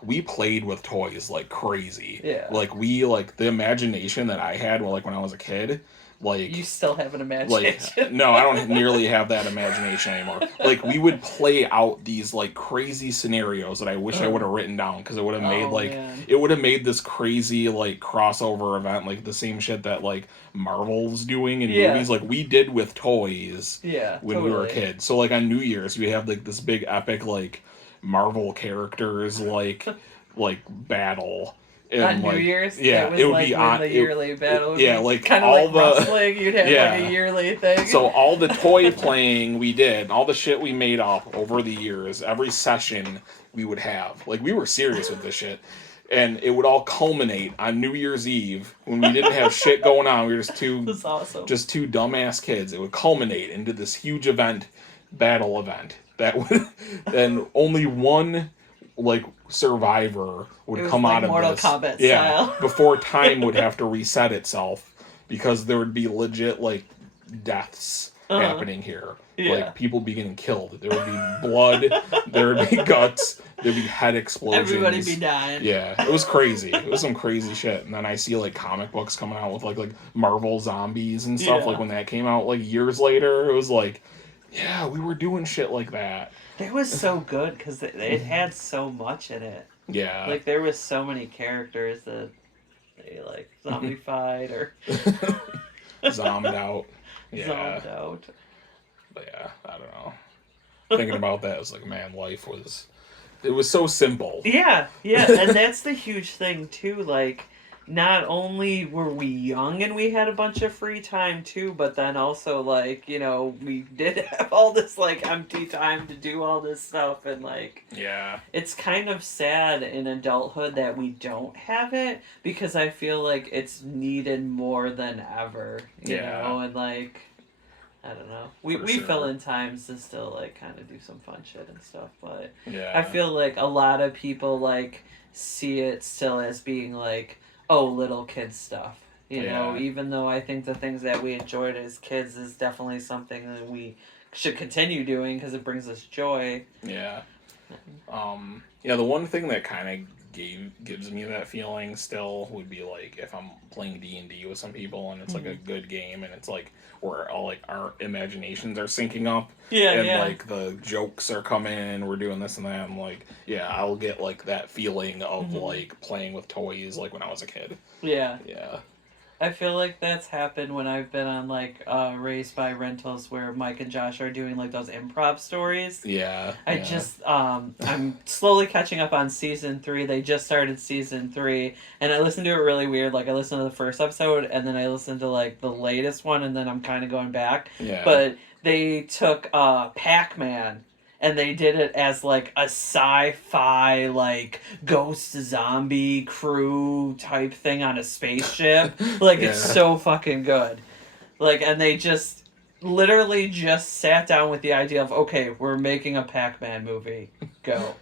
we played with toys like crazy. Yeah. Like the imagination that I had when I was a kid, you still have an imagination. No, I don't nearly have that imagination anymore. Like we would play out these like crazy scenarios that I wish I would have written down, because it would have made it would have made this crazy like crossover event, like the same shit that like Marvel's doing in movies, like we did with toys. Yeah, when we were kids. So like on New Year's we have like this big epic like Marvel characters like battle. And, on New Year's, yeah, it would be on the yearly battle. Yeah, like kind of all like wrestling. You'd have like a yearly thing. So all the toy playing we did, all the shit we made up over the years, every session we would have, like we were serious with this shit, and it would all culminate on New Year's Eve when we didn't have shit going on. We were just two dumbass kids. It would culminate into this huge battle event that would then only one like survivor would come out of Mortal this. Kombat style. Before time would have to reset itself, because there would be legit like deaths happening here. Like people be getting killed. There would be blood. There would be guts. There'd be head explosions. Everybody be dying. Yeah, it was crazy. It was some crazy shit. And then I see like comic books coming out with like Marvel zombies and stuff. Like when that came out like years later, it was like, yeah, we were doing shit like that. It was so good because it had so much in it. Yeah. Like there was so many characters that they like zombified or zommed out. Yeah. Zommed out. But yeah, I don't know. Thinking about that, it's like, man, life was so simple. Yeah, and that's the huge thing too. Like, not only were we young and we had a bunch of free time too, but then also like, you know, we did have all this like empty time to do all this stuff, and like, yeah, it's kind of sad in adulthood that we don't have it, because I feel like it's needed more than ever, you know, and like, I don't know. We fill in times to still like kind of do some fun shit and stuff, but I feel like a lot of people like see it still as being like, oh, little kid stuff, you know, even though I think the things that we enjoyed as kids is definitely something that we should continue doing because it brings us joy. Yeah. The one thing that kind of gives me that feeling still would be like if I'm playing D&D with some people and it's like a good game and it's like where all like our imaginations are syncing up like the jokes are coming and we're doing this and that, I'm like, yeah, I'll get like that feeling of like playing with toys like when I was a kid. Yeah I feel like that's happened when I've been on like Raised by Rentals, where Mike and Josh are doing like those improv stories. I just I'm slowly catching up on season 3. They just started season 3, and I listened to it really weird. Like I listened to the first episode and then I listened to like the latest one, and then I'm kind of going back. But they took Pac-Man and they did it as like a sci-fi like ghost zombie crew type thing on a spaceship. Like it's so fucking good. Like, and they just literally just sat down with the idea of, okay, we're making a Pac-Man movie. Go.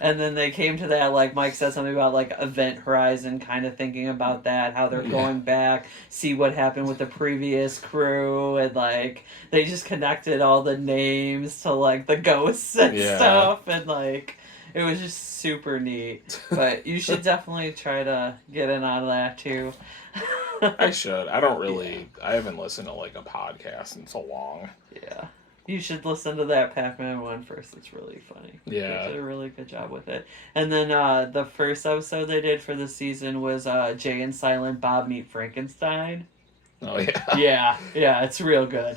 And then they came to that, like Mike said something about like Event Horizon, kind of thinking about that, how they're going back, see what happened with the previous crew, and like they just connected all the names to like the ghosts and stuff, and like it was just super neat. But you should definitely try to get in on that too. I should. I haven't listened to like a podcast in so long. You should listen to that Pac-Man one first. It's really funny. They did a really good job with it. And then the first episode they did for the season was Jay and Silent Bob Meet Frankenstein. Oh, yeah. Yeah, it's real good.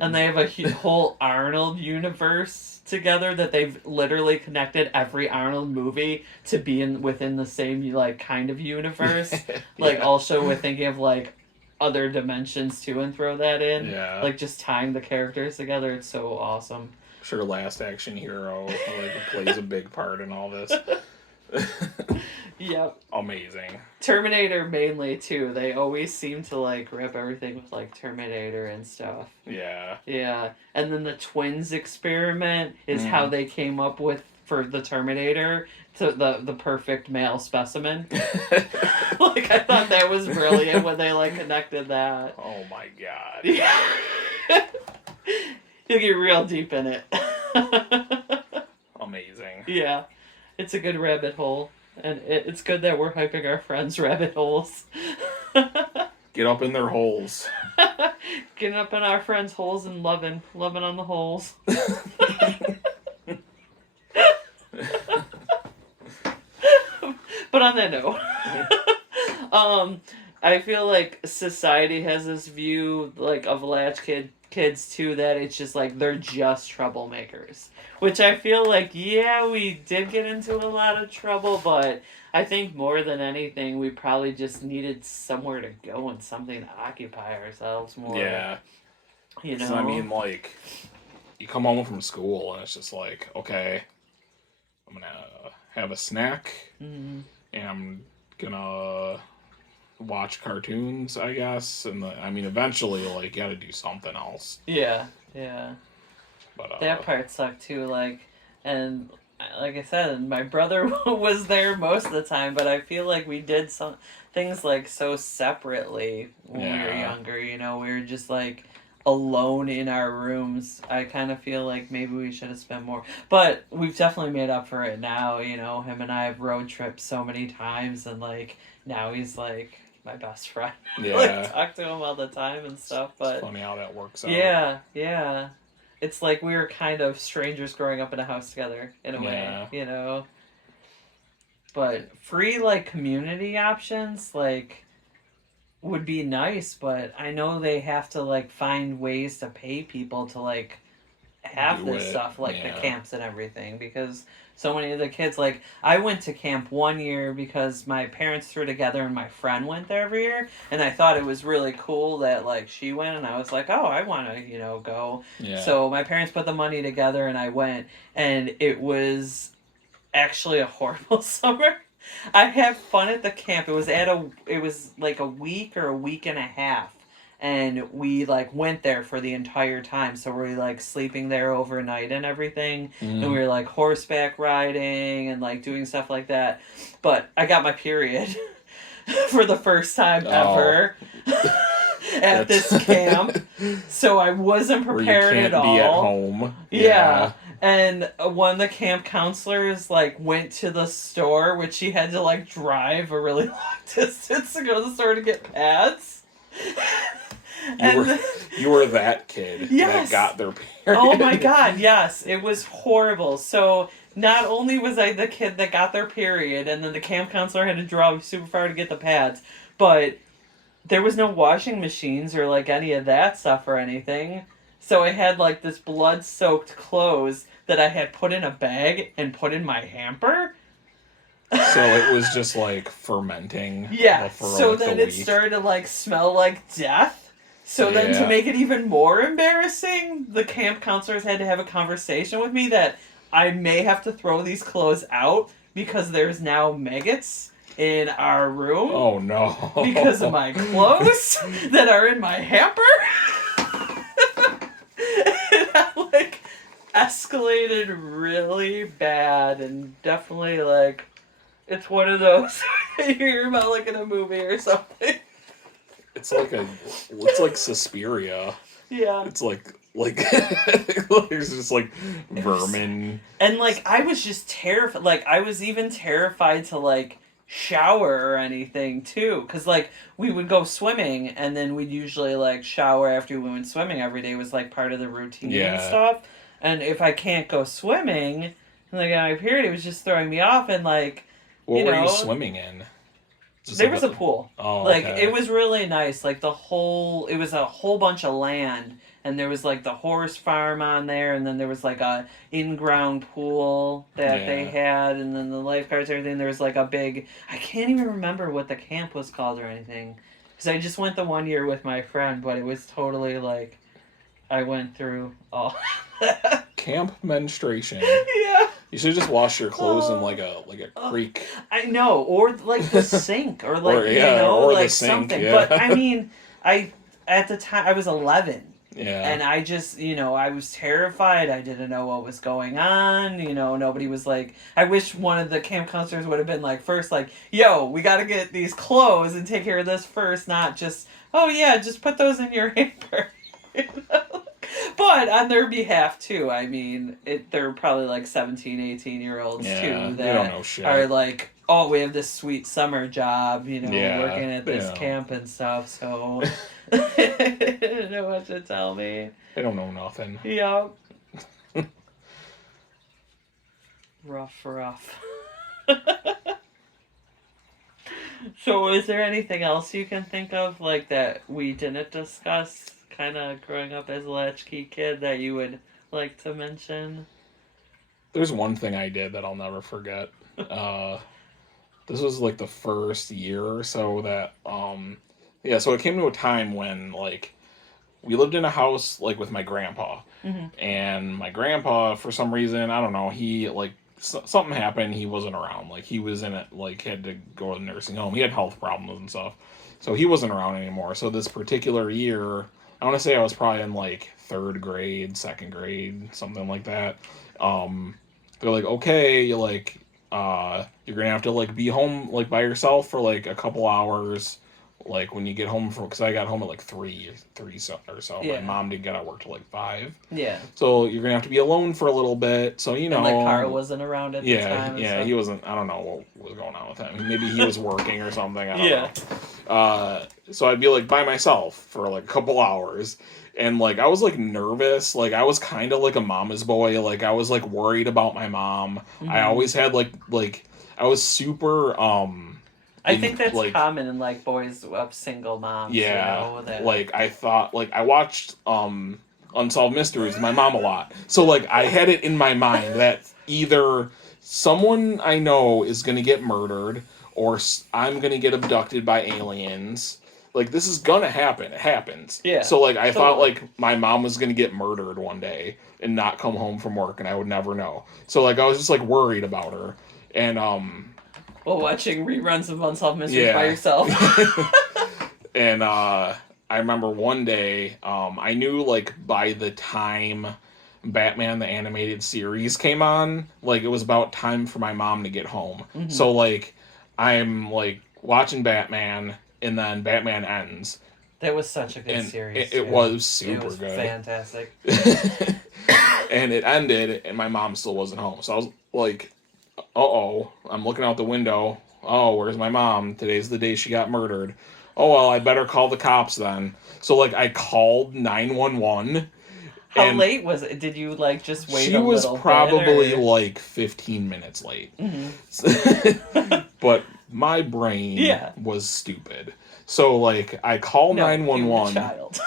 And they have a whole Arnold universe together that they've literally connected every Arnold movie to be within the same like kind of universe. Like also with thinking of like other dimensions too and throw that in. Like just tying the characters together, it's so awesome. Sure, Last Action Hero like plays a big part in all this. Amazing. Terminator mainly too. They always seem to like rip everything with like Terminator and stuff. And then the twins experiment is how they came up with for the Terminator to the perfect male specimen. Like, I thought that was brilliant when they like connected that. Oh my god. Yeah. You'll get real deep in it. Amazing. Yeah. It's a good rabbit hole. And it's good that we're hyping our friends' rabbit holes. Get up in their holes. Getting up in our friends' holes and loving on the holes. But on that note, I feel like society has this view like of kids too, that it's just like they're just troublemakers. Which I feel like, yeah, we did get into a lot of trouble, but I think more than anything, we probably just needed somewhere to go and something to occupy ourselves more. Yeah. You know? 'Cause, I mean, like, you come home from school and it's just like, okay, I'm gonna have a snack, Mm-hmm. and I'm gonna watch cartoons, I guess. And I mean, eventually, like, you gotta do something else. Yeah, yeah. But That part sucked too, like, and like I said, my brother was there most of the time, but I feel like we did some things like so separately when we were Yeah. younger, you know, we were just like alone in our rooms. I kind of feel like maybe we should have spent more, but we've definitely made up for it now, you know. Him and I have road tripped so many times, and like now he's like my best friend. Yeah. Like, talk to him all the time and stuff, but it's funny how that works out. yeah, yeah. It's like we were kind of strangers growing up in a house together, in a Yeah. way, you know? But free, like, community options, like, would be nice, but I know they have to, like, find ways to pay people to, like, have Do this it, stuff, like the yeah. camps and everything, because so many of the kids, like, I went to camp one year because my parents threw together and my friend went there every year, and I thought it was really cool that, like, she went, and I was like, oh, I want to, you know, go. Yeah. So my parents put the money together and I went, and it was actually a horrible summer. I had fun at the camp. It was like a week or a week and a half. And we like went there for the entire time. So we were like sleeping there overnight and everything. And we were like horseback riding and like doing stuff like that. But I got my period for the first time ever at this camp. So I wasn't Where you prepared can't at all. be at home. Yeah. And one of the camp counselors, like, went to the store, which she had to, like, drive a really long distance to go to the store to get pads. You were that kid Yes. that got their period. Oh my god, yes. It was horrible. So, not only was I the kid that got their period, and then the camp counselor had to drive super far to get the pads, but there was no washing machines or, like, any of that stuff or anything. So I had, like, this blood-soaked clothes that I had put in a bag and put in my hamper. So it was just, like, fermenting. Yeah, for, so like, then a it week. started to, like, smell like death. So then to Yeah. make it even more embarrassing, the camp counselors had to have a conversation with me that I may have to throw these clothes out because there's now maggots in our room. Oh, no. Because of my clothes that are in my hamper. And I, like, escalated really bad, and definitely, like, it's one of those you hear about, like, in a movie or something. It's like Suspiria. Yeah. It's like it's just like vermin. And, like, I was just terrified. Like, I was even terrified to, like, shower or anything too, because like we would go swimming and then we'd usually like shower after we went swimming every day, was like part of the routine and stuff. And if I can't go swimming and like my period, it was just throwing me off. And like, What were you swimming in? There was a pool. Oh, like okay. it was really nice. Like it was a whole bunch of land, and there was like the horse farm on there, and then there was like a in-ground pool that they had, and then the lifeguards and everything. There was like a big, I can't even remember what the camp was called or anything, because I just went the one year with my friend, but it was totally like I went through all that. Camp menstruation. Yeah. You should just wash your clothes in like a creek. I know, or like the sink, or like or, yeah, or or like the sink, something. yeah. But I mean, at the time I was 11, Yeah. And I just, I was terrified. I didn't know what was going on. Nobody was like, I wish one of the camp counselors would have been like, first, like, yo, we got to get these clothes and take care of this first, not just, oh, yeah, just put those in your hamper. But on their behalf, too, I mean, they're probably like 17, 18-year-olds, Yeah, too, they don't that know shit. are like, oh, we have this sweet summer job, Yeah, working at they this don't. camp and stuff, so they didn't know what to tell me. They don't know nothing. Yep. Rough. So, is there anything else you can think of, like, that we didn't discuss, kind of growing up as a latchkey kid, that you would like to mention? There's one thing I did that I'll never forget. This was like the first year or so that yeah, so it came to a time when like we lived in a house like with my grandpa. Mm-hmm. And my grandpa, for some reason, I don't know, he like something happened, he wasn't around. Like he was in it, like had to go to the nursing home. He had health problems and stuff. So he wasn't around anymore. So this particular year, I want to say I was probably in like third grade, second grade, something like that. Um, they're like, okay, you're gonna have to like be home like by yourself for like a couple hours, like when you get home from, because I got home at like three so or so. Yeah. My mom didn't get out of work till like 5. Yeah. So you're gonna have to be alone for a little bit. So And, like, Carl wasn't around at the time. Yeah, stuff. he wasn't. I don't know what was going on with him. Maybe he was working or something. I don't Yeah. know. So I'd be like by myself for like a couple hours, and like I was like nervous. Like I was kind of like a mama's boy. Like I was like worried about my mom. Mm-hmm. I always had like I was super I think that's like common in like boys of single moms. yeah, That... like I thought, like I watched Unsolved Mysteries with my mom a lot, so like I had it in my mind that either someone I know is gonna get murdered or I'm gonna get abducted by aliens. Like this is gonna happen. It happens. Yeah. So like I thought totally. like my mom was gonna get murdered one day and not come home from work, and I would never know. So like I was just like worried about her, and Well, watching reruns of Unsolved Mysteries yeah. by yourself. And I remember one day, I knew like by the time Batman the animated series came on, like it was about time for my mom to get home. Mm-hmm. So like I'm like watching Batman, and then Batman ends. That was such a good And series. it was super good. Fantastic. And it ended, and my mom still wasn't home. So I was like, uh-oh, I'm looking out the window. Oh, where's my mom? Today's the day she got murdered. Oh, well, I better call the cops then. So, like, I called 911. How late was it? Did you, like, just wait she a was little probably, bit, or... like, 15 minutes late. Mm-hmm. But my brain was stupid. So, like, I call 911. You were a child.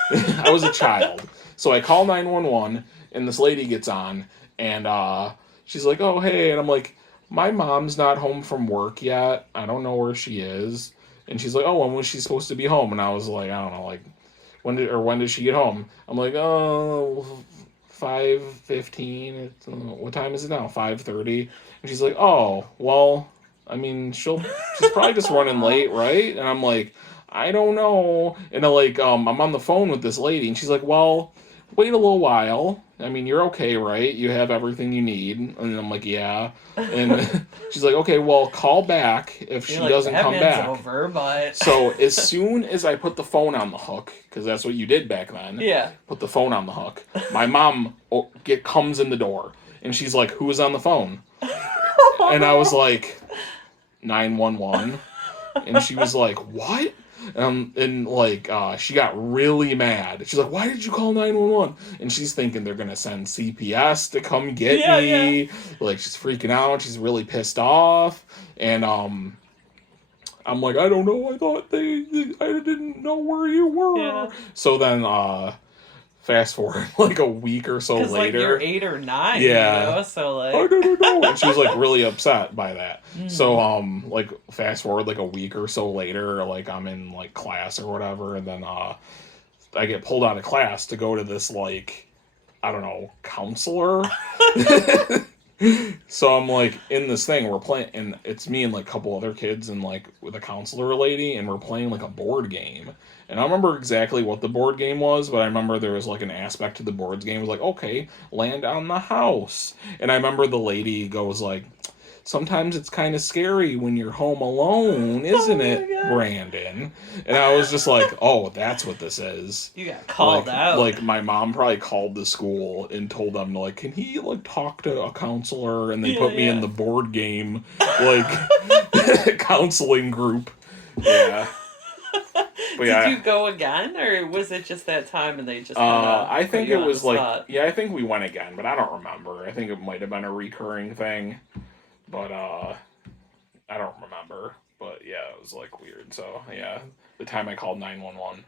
I was a child. So I call 911, and this lady gets on, and she's like, oh, hey. And I'm like, my mom's not home from work yet. I don't know where she is. And she's like, oh, when was she supposed to be home? And I was like, I don't know, like, when did she get home? I'm like, oh, 5:15. What time is it now? 5:30. And she's like, oh, well, I mean, she's probably just running late, right? And I'm like, I don't know. And I'm on the phone with this lady, and she's like, well, wait a little while. I mean, you're okay, right? You have everything you need. And I'm like, yeah. And she's like, okay, well, call back if she doesn't come back. Over, but... So as soon as I put the phone on the hook, because that's what you did back then. Yeah. Put the phone on the hook. My mom comes in the door, and she's like, who is on the phone? And I was like, 911. And she was like, what? She got really mad. She's like, why did you call 911? And she's thinking they're gonna send CPS to come get me. Yeah. Like, she's freaking out. She's really pissed off. And I'm like, I don't know. I thought I didn't know where you were. Yeah. So then fast forward like a week or so later. Like, you're 8 or 9. Yeah. So like, I don't know. And she was like really upset by that. Mm. So like fast forward like a week or so later, like I'm in like class or whatever, and then I get pulled out of class to go to this like, I don't know, counselor. So I'm like in this thing, we're playing, and it's me and like a couple other kids and like with a counselor lady, and we're playing like a board game. And I don't remember exactly what the board game was, but I remember there was like an aspect to the board game was like, okay, land on the house. And I remember the lady goes like, sometimes it's kind of scary when you're home alone, isn't Oh my it, god. Brandon? And I was just like, oh, that's what this is. You got called out. Like my mom probably called the school and told them like, can he like talk to a counselor? And they Yeah, put me in yeah. the board game like counseling group. Yeah, but Did yeah. you go again, or was it just that time and they just kind of I put think you it on the was like, spot? yeah, I think we went again, but I don't remember. I think it might have been a recurring thing, but I don't remember. But yeah, it was like weird. So yeah, the time I called 911.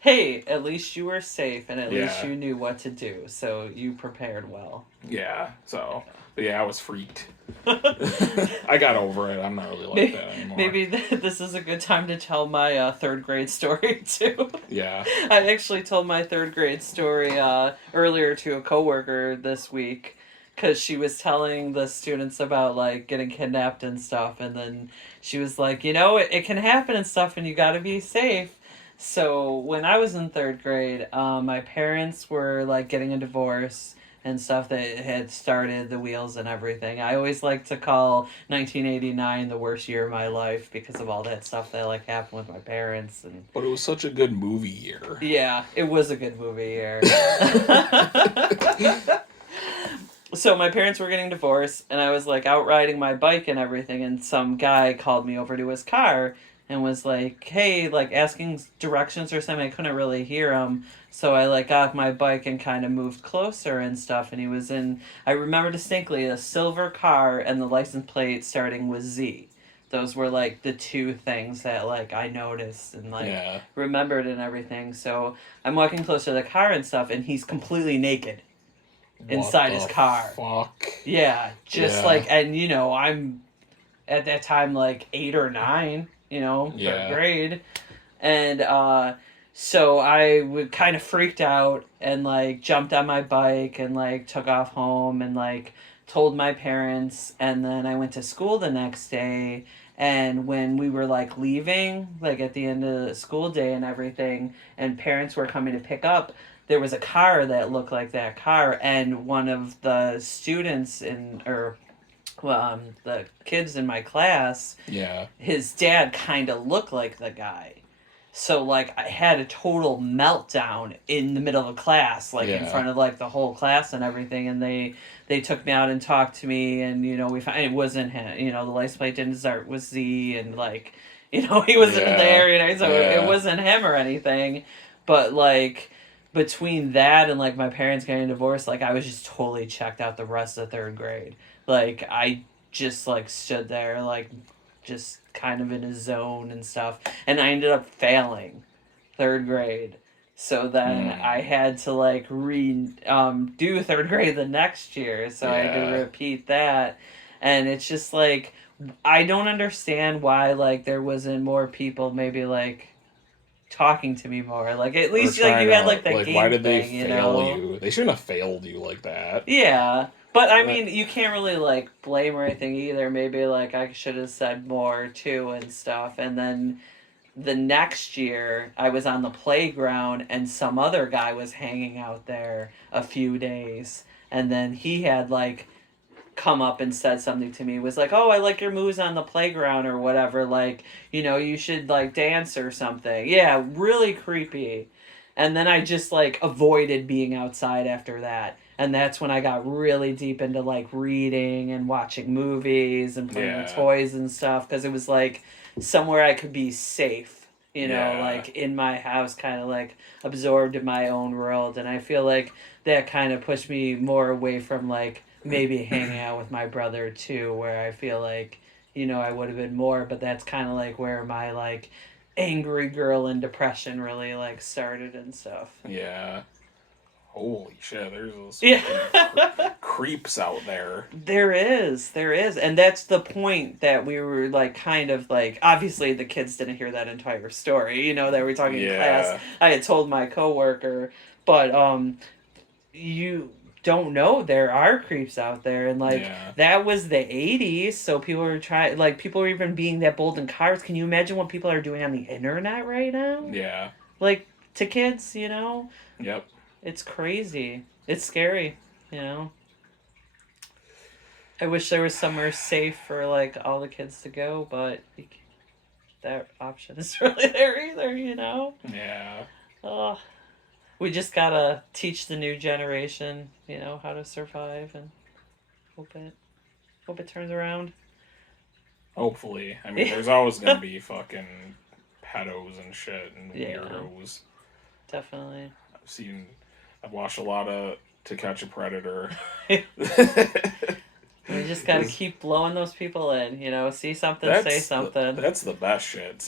Hey, at least you were safe and at least Yeah, you knew what to do, so you prepared well. yeah. So, but yeah, I was freaked. Yeah. I got over it. I'm not really like maybe that anymore. maybe this is a good time to tell my third grade story too. Yeah. I actually told my third grade story earlier to a coworker this week because she was telling the students about like getting kidnapped and stuff, and then she was like, it can happen and stuff, and you got to be safe. So when I was in third grade, my parents were like getting a divorce and stuff that had started the wheels and everything. I always like to call 1989 the worst year of my life because of all that stuff that like happened with my parents and But it was such a good movie year. yeah, it was a good movie year. So my parents were getting divorced and I was like out riding my bike and everything and some guy called me over to his car and was like, "Hey," like asking directions or something. I couldn't really hear him. So I like got off my bike and kind of moved closer and stuff and he was in I remember distinctly a silver car and the license plate starting with Z. Those were like the two things that like I noticed and like Yeah. remembered and everything. So I'm walking close to the car and stuff and he's completely naked What inside his the car. fuck? Yeah, just Yeah. like, and I'm at that time like 8 or 9, third Yeah. grade. And so I would kind of freaked out and like jumped on my bike and like took off home and like told my parents. And then I went to school the next day. And when we were like leaving, like at the end of the school day and everything, and parents were coming to pick up, there was a car that looked like that car, and one of the students the kids in my class, Yeah. his dad kind of looked like the guy. So like I had a total meltdown in the middle of class, like in Yeah. front of like the whole class and everything, and they took me out and talked to me, and we found it wasn't him. The license plate didn't start with Z, and like he wasn't in Yeah. there, so it Yeah. wasn't him or anything. But like between that and like my parents getting divorced, like I was just totally checked out the rest of third grade. Like I just like stood there like just kind of in a zone and stuff, and I ended up failing third grade. So then I Hmm. had to like do third grade the next year. So I had to Yeah. repeat that, and it's just like I don't understand why like there wasn't more people maybe like talking to me more. Like at Or least like trying you had to like that like, why game did they thing, you fail know. you? They shouldn't have failed you like that. Yeah. But I Uh, mean, you can't really like blame or anything either. Maybe like I should have said more too and stuff. And then the next year, I was on the playground and some other guy was hanging out there a few days. And then he had like come up and said something to me, was like, "Oh, I like your moves on the playground or whatever, like, you should like dance or something." Yeah, really creepy. And then I just like avoided being outside after that. And that's when I got really deep into like reading and watching movies and playing with yeah. toys and stuff because it was like somewhere I could be safe, Yeah. like in my house, kind of like absorbed in my own world. And I feel like that kind of pushed me more away from like maybe hanging out with my brother too, where I feel like, I would have been more, but that's kind of like where my like angry girl and depression really like started and stuff. Yeah. Holy shit! There's those Yeah. fucking creeps out there. There is. And that's the point that we were like kind of like, obviously the kids didn't hear that entire story, that we were talking in class. Yeah. I had told my coworker, but you don't know there are creeps out there, and like Yeah. that was the 80s, so people were trying, like people were even being that bold in cars. Can you imagine what people are doing on the internet right now, Yeah. like to kids, you know? Yep. It's crazy, it's scary, you know. I wish there was somewhere safe for like all the kids to go, but that option is really there either, you know. Yeah. Oh, we just gotta teach the new generation, you know, how to survive, and hope it turns around. Hopefully. I mean, there's always gonna be fucking pedos and shit and Yeah, weirdos. definitely. I've seen. I've watched a lot of To Catch a Predator. We just gotta keep blowing those people in, you know. See something, say something. that's the best shit.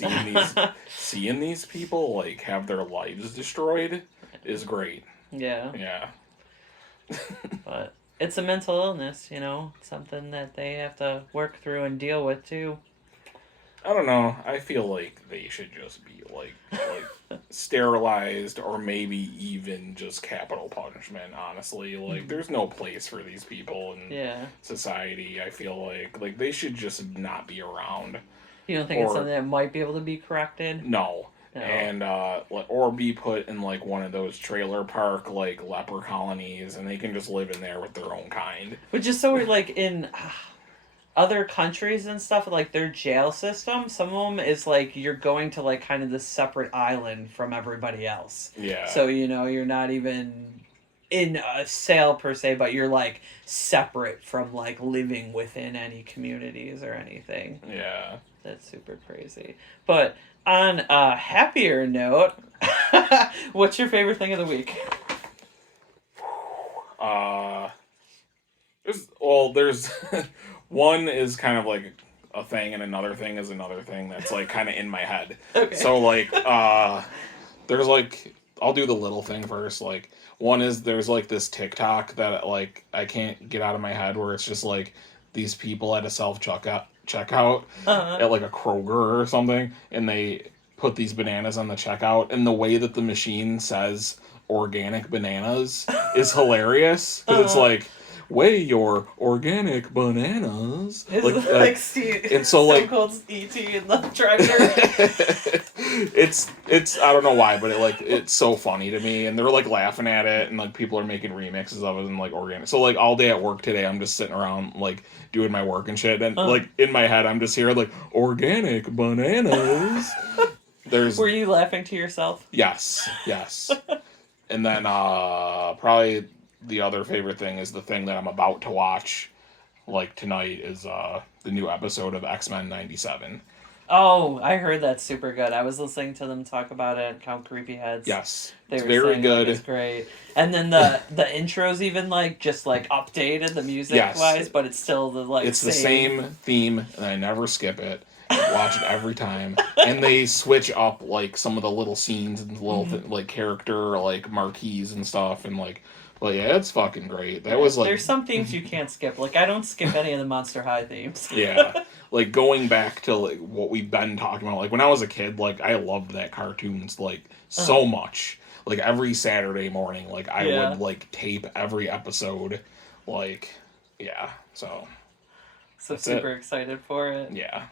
Seeing these people like have their lives destroyed is great. Yeah, Yeah. but it's a mental illness, you know, something that they have to work through and deal with too. I don't know. I feel like they should just be sterilized or maybe even just capital punishment, honestly. Like there's no place for these people in Yeah. society. I feel like they should just not be around. You don't think it's something that might be able to be corrected? No. No. And or be put in like one of those trailer park like leper colonies, and they can just live in there with their own kind. Which is so weird, like in other countries and stuff, like their jail system, some of them is like you're going to like kind of this separate island from everybody else. Yeah. So, you know, you're not even in a cell per se, but you're like separate from like living within any communities or anything. Yeah. That's super crazy. But on a happier note, what's your favorite thing of the week? There's one is kind of like a thing, and another thing is another thing that's like kind of in my head. Okay. So like there's like I'll do the little thing first. Like one is there's like this TikTok that like I can't get out of my head where it's just like these people at a checkout at like a Kroger or something, and they put these bananas on the checkout, and the way that the machine says organic bananas is hilarious because it's like weigh your organic bananas. It's like Steve, and so like called ET in the drive-thru. it's I don't know why, but it's so funny to me, and they're like laughing at it, and like people are making remixes of it and like organic. So like all day at work today, I'm just sitting around like doing my work and shit, and like in my head, I'm just hearing like organic bananas. Were you laughing to yourself? Yes. And then probably the other favorite thing is the thing that I'm about to watch like tonight is the new episode of X-Men 97. Oh, I heard that's super good. I was listening to them talk about it at Count Creepy Heads. Yes. It's very good. Like, it's great. And then the intro's even like just like updated the music wise, but it's still the like the same theme, and I never skip it. Watch it every time, and they switch up like some of the little scenes and little like character like marquees and stuff, and like, well, yeah, it's fucking great. That was like there's some themes you can't skip. Like I don't skip any of the Monster High themes. Yeah, like going back to like what we've been talking about. Like when I was a kid, like I loved that cartoons like so much. Like every Saturday morning, like I would like tape every episode. Like, yeah, so super excited for it. Yeah.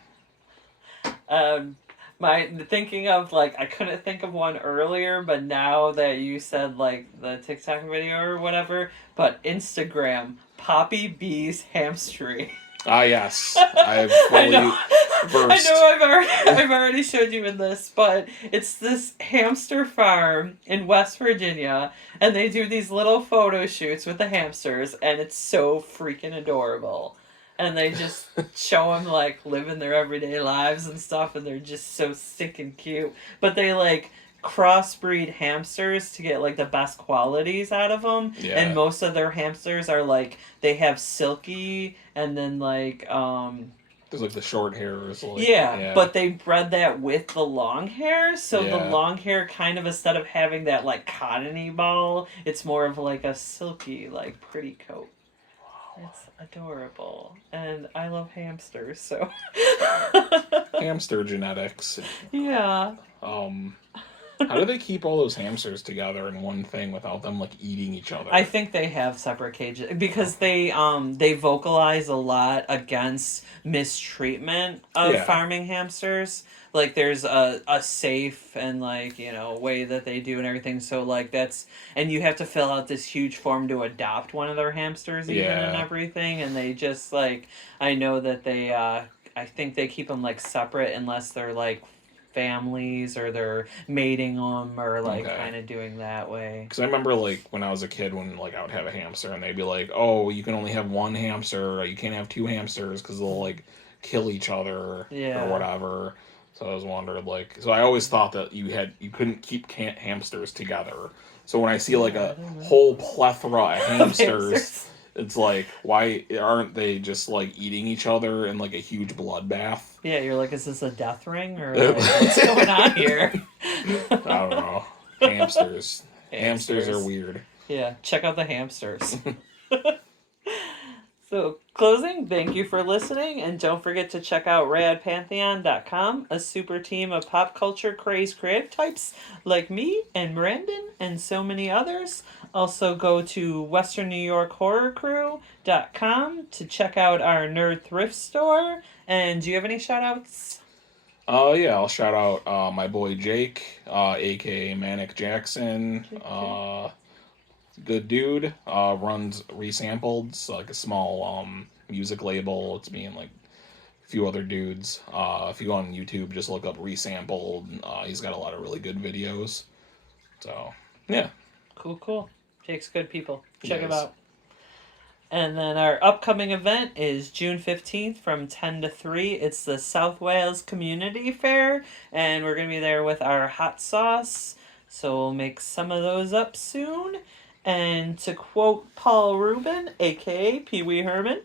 My thinking of like I couldn't think of one earlier, but now that you said like the TikTok video or whatever, but Instagram Poppy B's hamstry. Ah yes, I've fully versed. I know I've already showed you in this, but it's this hamster farm in West Virginia, and they do these little photo shoots with the hamsters, and it's so freaking adorable. And they just show them, like, living their everyday lives and stuff, and they're just so sick and cute. But they, like, crossbreed hamsters to get, like, the best qualities out of them. Yeah. And most of their hamsters are, like, they have silky, and then, like, there's, like, the short hairs. Like, yeah, but they bred that with the long hair, so the long hair kind of, instead of having that, like, cottony ball, it's more of, like, a silky, like, pretty coat. It's adorable, and I love hamsters, so hamster genetics. Yeah. How do they keep all those hamsters together in one thing without them like eating each other? I think they have separate cages because they vocalize a lot against mistreatment of Yeah. farming hamsters. Like there's a safe and like, you know, way that they do and everything. So like that's and you have to fill out this huge form to adopt one of their hamsters even and Yeah. everything, and they just like I know that they I think they keep them like separate unless they're like families or they're mating them or like Okay. kind of doing that way. Because I remember like when I was a kid, when like I would have a hamster, and they'd be like, "Oh, you can only have one hamster. Or you can't have two hamsters because they'll like kill each other or Yeah. whatever." So I was wondering like, so I always thought that you couldn't keep hamsters together. So when I see like Yeah, I a don't know. whole plethora of Of hamsters, hamsters. it's like, why aren't they just like eating each other in like a huge bloodbath? Yeah, you're like, is this a death ring or like what's going on I here? don't know. Hamsters. Hamsters are Hamsters. weird. Yeah, check out the hamsters. So, closing, thank you for listening, and don't forget to check out radpantheon.com, a super team of pop culture craze creative types like me and Brandon and so many others. Also, go to westernnewyorkhorrorcrew.com to check out our nerd thrift store. And do you have any shout outs? Yeah, I'll shout out my boy Jake, aka Manic Jackson. Good dude. Runs Resampled, so like a small music label. It's me and like a few other dudes. If you go on YouTube, just look up Resampled. He's got a lot of really good videos. So yeah, Cool, cool. Jake's good people. he Check him is. out. And then our upcoming event is June 15th from 10 to 3. It's the South Wales Community Fair, and we're going to be there with our hot sauce. So we'll make some of those up soon. And to quote Paul Rubin, aka Pee Wee Herman,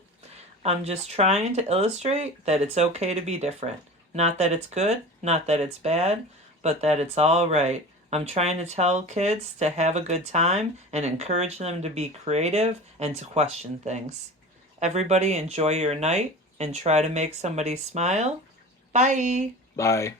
I'm just trying to illustrate that it's okay to be different. Not that it's good, not that it's bad, but that it's all right. I'm trying to tell kids to have a good time and encourage them to be creative and to question things. Everybody enjoy your night and try to make somebody smile. Bye. Bye.